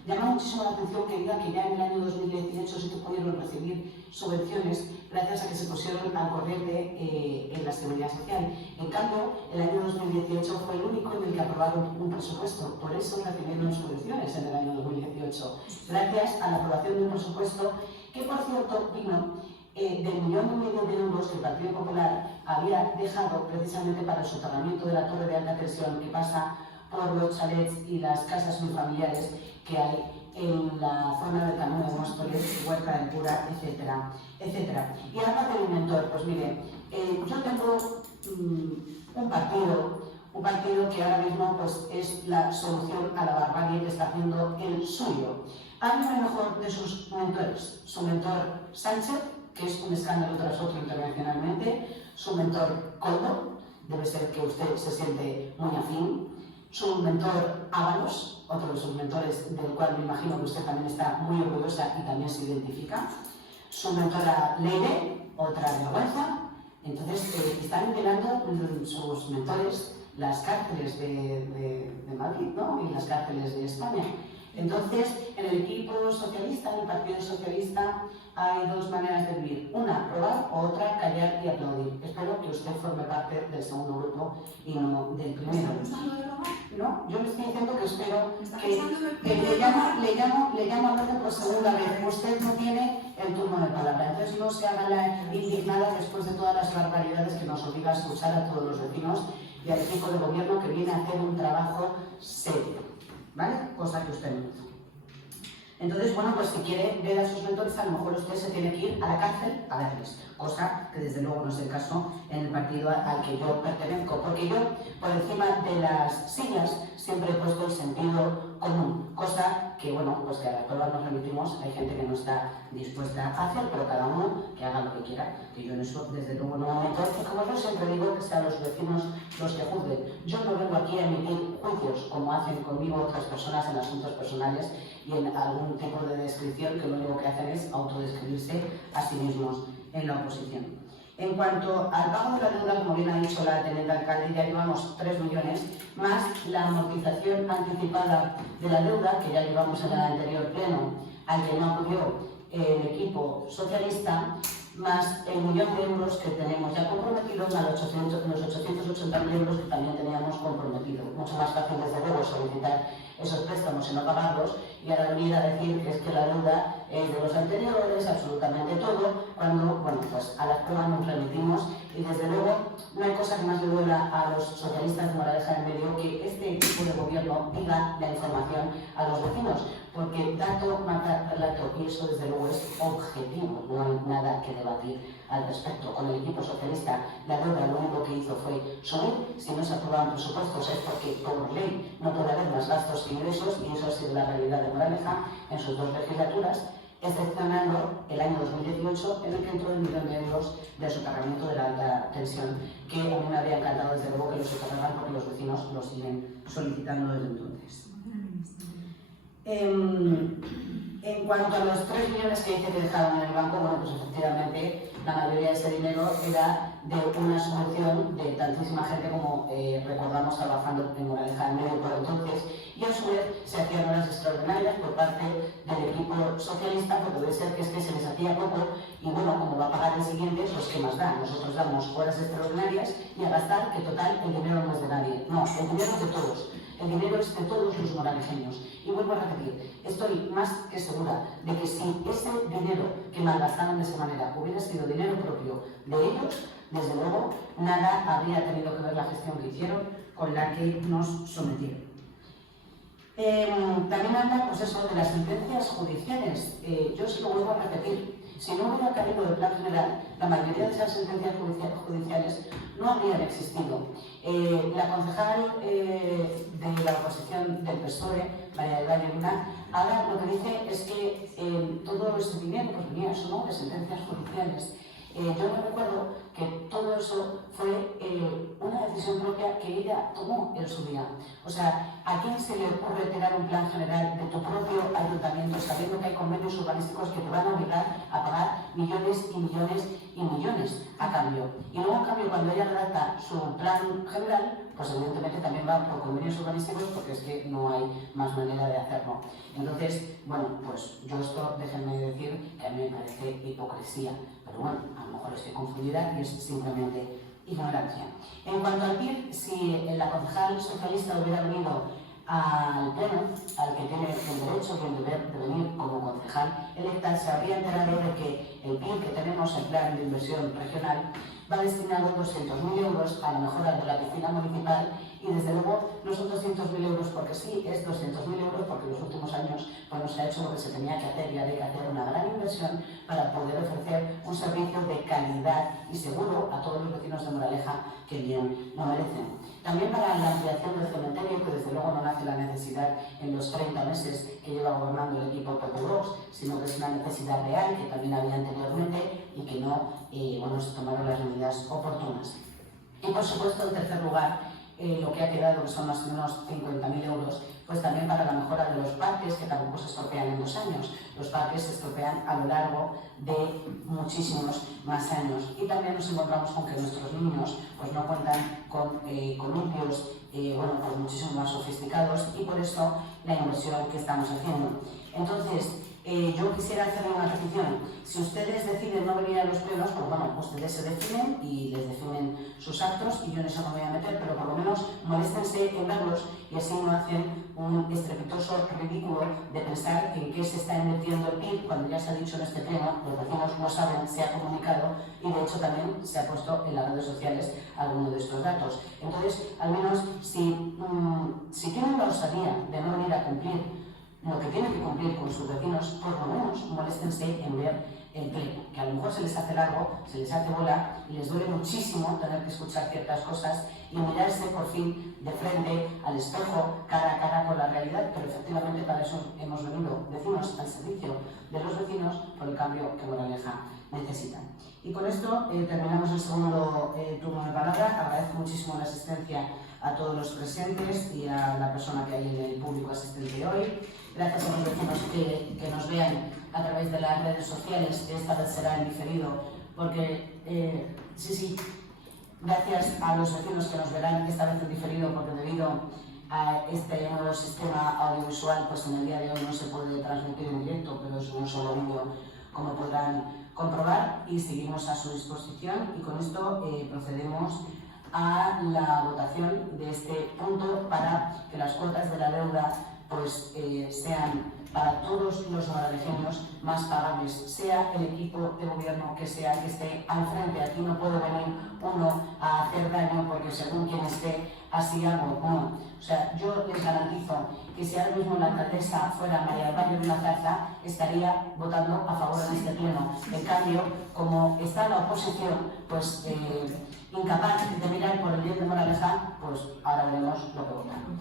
llama muchísimo la atención que diga que ya en el año 2018 sí que pudieron recibir subvenciones gracias a que se pusieron al corriente en la Seguridad Social. En cambio, el año 2018 fue el único en el que aprobaron un presupuesto, por eso recibieron subvenciones en el año 2018, gracias a la aprobación de un presupuesto que, por cierto, vino del 1,5 millón de euros que el Partido Popular había dejado precisamente para el soterramiento de la torre de alta tensión que pasa por los chalets y las casas unifamiliares que hay en la zona del Camino de Móstoles, Huerta del Cura, etcétera, etcétera. Y aparte del mentor, pues mire, yo tengo un partido que ahora mismo pues, es la solución a la barbarie que está haciendo el suyo. Háblame mejor de sus mentores, su mentor Sánchez, que es un escándalo tras otro internacionalmente, su mentor Koldo, debe ser que usted se siente muy afín, su mentor Ábalos, otro de sus mentores del cual me imagino que usted también está muy orgullosa y también se identifica, su mentora Leire, otra vergüenza. Entonces, están llenando sus mentores las cárceles de Madrid, ¿no? Y las cárceles de España. Entonces, en el equipo socialista, en el Partido Socialista, hay dos maneras de vivir. Una, robar, o otra, callar y aplaudir. Espero que usted forme parte del segundo grupo y no del primero. ¿Me está acusando de robar? No, yo le estoy diciendo que espero ¿Me está que acusando de le llamo a hablar por segunda vez. Usted no tiene el turno de palabra. Entonces no se haga la indignada después de todas las barbaridades que nos obliga a escuchar a todos los vecinos y al equipo de gobierno que viene a hacer un trabajo serio, ¿vale? Cosa que usted no hizo. Entonces, bueno, pues si quiere ver a sus mentores, a lo mejor usted se tiene que ir a la cárcel a verles, cosa que desde luego no es el caso en el partido al que yo pertenezco, porque yo, por encima de las sillas, siempre he puesto el sentido común, cosa que, bueno, pues que a las pruebas nos remitimos, hay gente que no está dispuesta a hacer, pero cada uno que haga lo que quiera, que yo en eso, desde luego, no me meto, y como yo siempre digo, que sean los vecinos los que juzguen. Yo no vengo aquí a emitir juicios, como hacen conmigo otras personas en asuntos personales, y en algún tipo de descripción que lo único que hacen es autodescribirse a sí mismos en la oposición. En cuanto al pago de la deuda, como bien ha dicho la teniente alcalde, ya llevamos 3 millones, más la amortización anticipada de la deuda, que ya llevamos en el anterior pleno, al que no acudió el equipo socialista, más el 1 millón de euros que tenemos ya comprometidos, más los 880.000 euros que también teníamos comprometidos. Mucho más fácil, desde luego, solicitar esos préstamos y no pagarlos, y ahora venir a decir que es que la deuda es de los anteriores, absolutamente todo, cuando, bueno, pues a las pruebas nos remitimos, y desde luego no hay cosa que más le duela a los socialistas de Moraleja del Medio que este equipo de gobierno diga la información a los vecinos, porque dato mata relato, y eso desde luego es objetivo, no hay nada que debatir al respecto. Con el equipo socialista la deuda lo único que hizo fue subir. Si no se aprobaban presupuestos es porque por ley no puede haber más gastos que ingresos, y eso ha sido la realidad de Moraleja en sus 2 legislaturas, excepcionando el año 2018 en el que entró el 1 millón de euros del soterramiento de la alta tensión, que a mí me habría encantado desde luego que lo soterraran, porque los vecinos lo siguen solicitando desde entonces. En cuanto a los 3 millones que dice que dejaron en el banco, bueno, pues efectivamente la mayoría de ese dinero era de una subvención de tantísima gente como recordamos trabajando en Moraleja del Medio por entonces, y a su vez se hacían horas extraordinarias por parte del equipo socialista, porque debe ser que es que se les hacía poco, y bueno, como va a pagar el siguiente, pues ¿qué más da? Nosotros damos horas extraordinarias y a gastar, que total el dinero no es de nadie. No, el dinero es de todos. El dinero es de todos los moralejeños. Y vuelvo a repetir, estoy más que segura de que si ese dinero que malgastaron de esa manera hubiera sido dinero propio de ellos, desde luego nada habría tenido que ver la gestión que hicieron con la que nos sometieron. También habla, pues eso, de las sentencias judiciales. Yo sí lo vuelvo a repetir. Si no hubiera caído el plan general, la mayoría de esas sentencias judiciales no habrían existido. La concejal de la oposición del PSOE, María del Valle Luna, ahora lo que dice es que todo ese dinero pues venía eso, ¿no?, de sentencias judiciales. Yo me recuerdo que todo eso fue una decisión propia que ella tomó en su día. O sea, ¿a quién se le ocurre tirar un plan general de tu propio ayuntamiento sabiendo que hay convenios urbanísticos que te van a obligar a pagar millones y millones y millones a cambio? Y luego, en cambio, cuando ella redacta su plan general, pues evidentemente también va por convenios urbanísticos, porque es que no hay más manera de hacerlo. Entonces, bueno, pues yo esto, déjenme decir que a mí me parece hipocresía, pero bueno, a lo mejor estoy confundida y es simplemente ignorancia. En cuanto al PIR, si la concejal socialista hubiera venido al pleno, al que tiene el derecho y el deber de venir como concejal electa, se habría enterado de que el PIR que tenemos en plan de inversión regional va destinado 200.000 euros a la mejora de la piscina municipal, y desde luego no son 200.000 euros porque sí, es 200.000 euros porque en los últimos años pues, no se ha hecho lo que se tenía que hacer, y había que hacer una gran inversión para poder ofrecer un servicio de calidad y seguro a todos los vecinos de Moraleja que bien lo merecen. También para la ampliación del cementerio, que desde luego no nace la necesidad en los 30 meses que lleva gobernando el equipo PP-Vox, sino que es una necesidad real que también había anteriormente y que no bueno, se tomaron las medidas oportunas. Y por supuesto, en tercer lugar, lo que ha quedado, que son más o menos 50.000 euros, pues también para la mejora de los parques, que tampoco se estropean en 2 años. Los parques se estropean a lo largo de muchísimos más años. Y también nos encontramos con que nuestros niños pues no cuentan con columpios pues muchísimo más sofisticados, y por eso la inversión que estamos haciendo. Entonces, yo quisiera hacerle una petición. Si ustedes deciden no venir a los plenos, pues bueno, ustedes se definen y les definen sus actos, y yo en eso no me voy a meter, pero por lo menos moléstense en verlos y así no hacen un estrepitoso ridículo de pensar en qué se está invirtiendo el PIB, cuando ya se ha dicho en este pleno, los vecinos lo saben, se ha comunicado y de hecho también se ha puesto en las redes sociales alguno de estos datos. Entonces, al menos si tienen la osadía de no venir a cumplir lo que tienen que cumplir con sus vecinos, por lo menos moléstense en ver el pleno, que a lo mejor se les hace largo, se les hace bola y les duele muchísimo tener que escuchar ciertas cosas y mirarse por fin de frente al espejo, cara a cara con la realidad, pero efectivamente para eso hemos venido, vecinos, al servicio de los vecinos por el cambio que Moraleja necesita. Y con esto terminamos el segundo turno de palabra. Agradezco muchísimo la asistencia a todos los presentes y a la persona que hay en el público asistente hoy. Gracias a los vecinos que nos vean a través de las redes sociales, que esta vez será en diferido, porque gracias a los vecinos que nos verán esta vez en diferido, porque debido a este nuevo sistema audiovisual, pues en el día de hoy no se puede transmitir en directo, pero es un solo vídeo, como podrán comprobar, y seguimos a su disposición. Y con esto procedemos a la votación de este punto para que las cuotas de la deuda pues sean para todos los moralejeños más pagables, sea el equipo de gobierno que sea que esté al frente. Aquí no puede venir uno a hacer daño porque según quien esté así algo, no. O sea, yo les garantizo que si ahora mismo la alcaldesa fuera María del Valle de la Zarza, estaría votando a favor de este pleno. En cambio, como está la oposición, pues incapaz de mirar por el bien de Moraleja, pues ahora veremos lo que votan.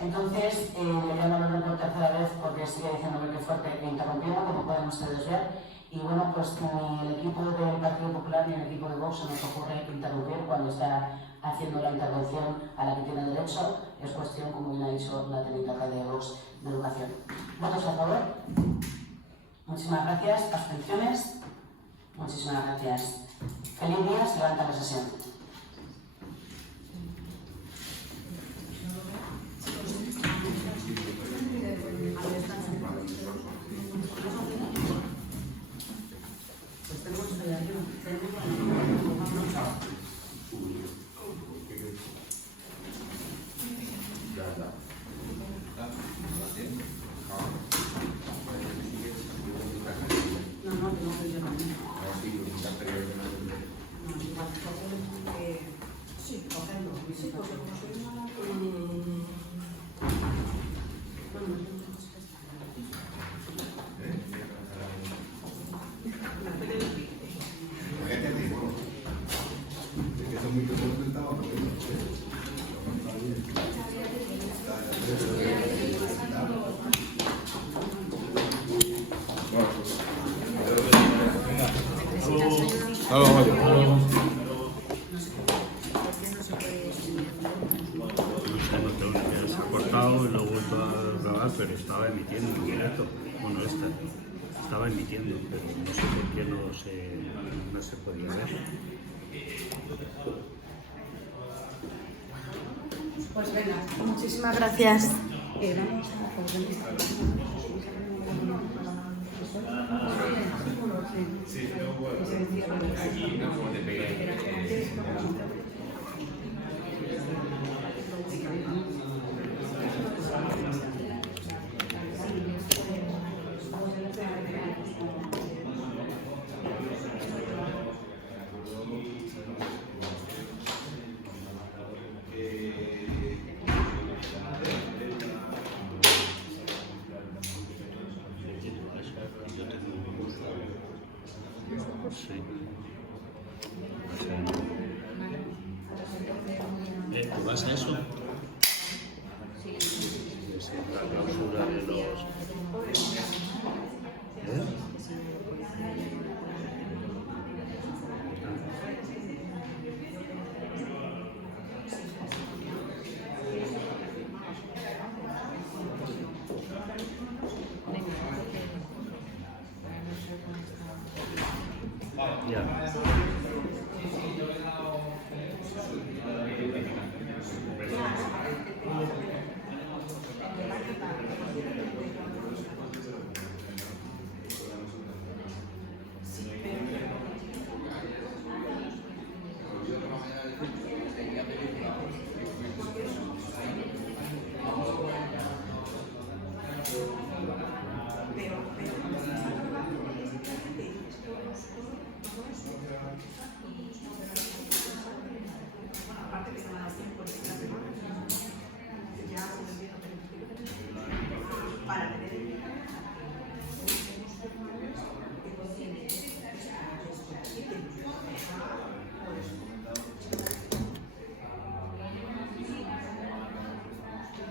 Entonces, le llamo al orden por tercera vez porque sigue diciéndome que fuerte e interrumpiendo, como pueden ustedes ver. Y bueno, pues ni el equipo del Partido Popular ni el equipo de Vox se nos ocurre interrumpir cuando está haciendo la intervención a la que tiene derecho. Es cuestión, como bien ha dicho la teniente alcalde de Vox, de educación. ¿Votos a favor? Muchísimas gracias. ¿Abstenciones? Muchísimas gracias. Feliz día. Se levanta la sesión. Pero estaba emitiendo en directo. Bueno, estaba emitiendo, pero no sé por qué no se podía ver. Pues venga, muchísimas gracias. Aquí no puede pegar. ¿Vas a eso? Sí. La clausura de los...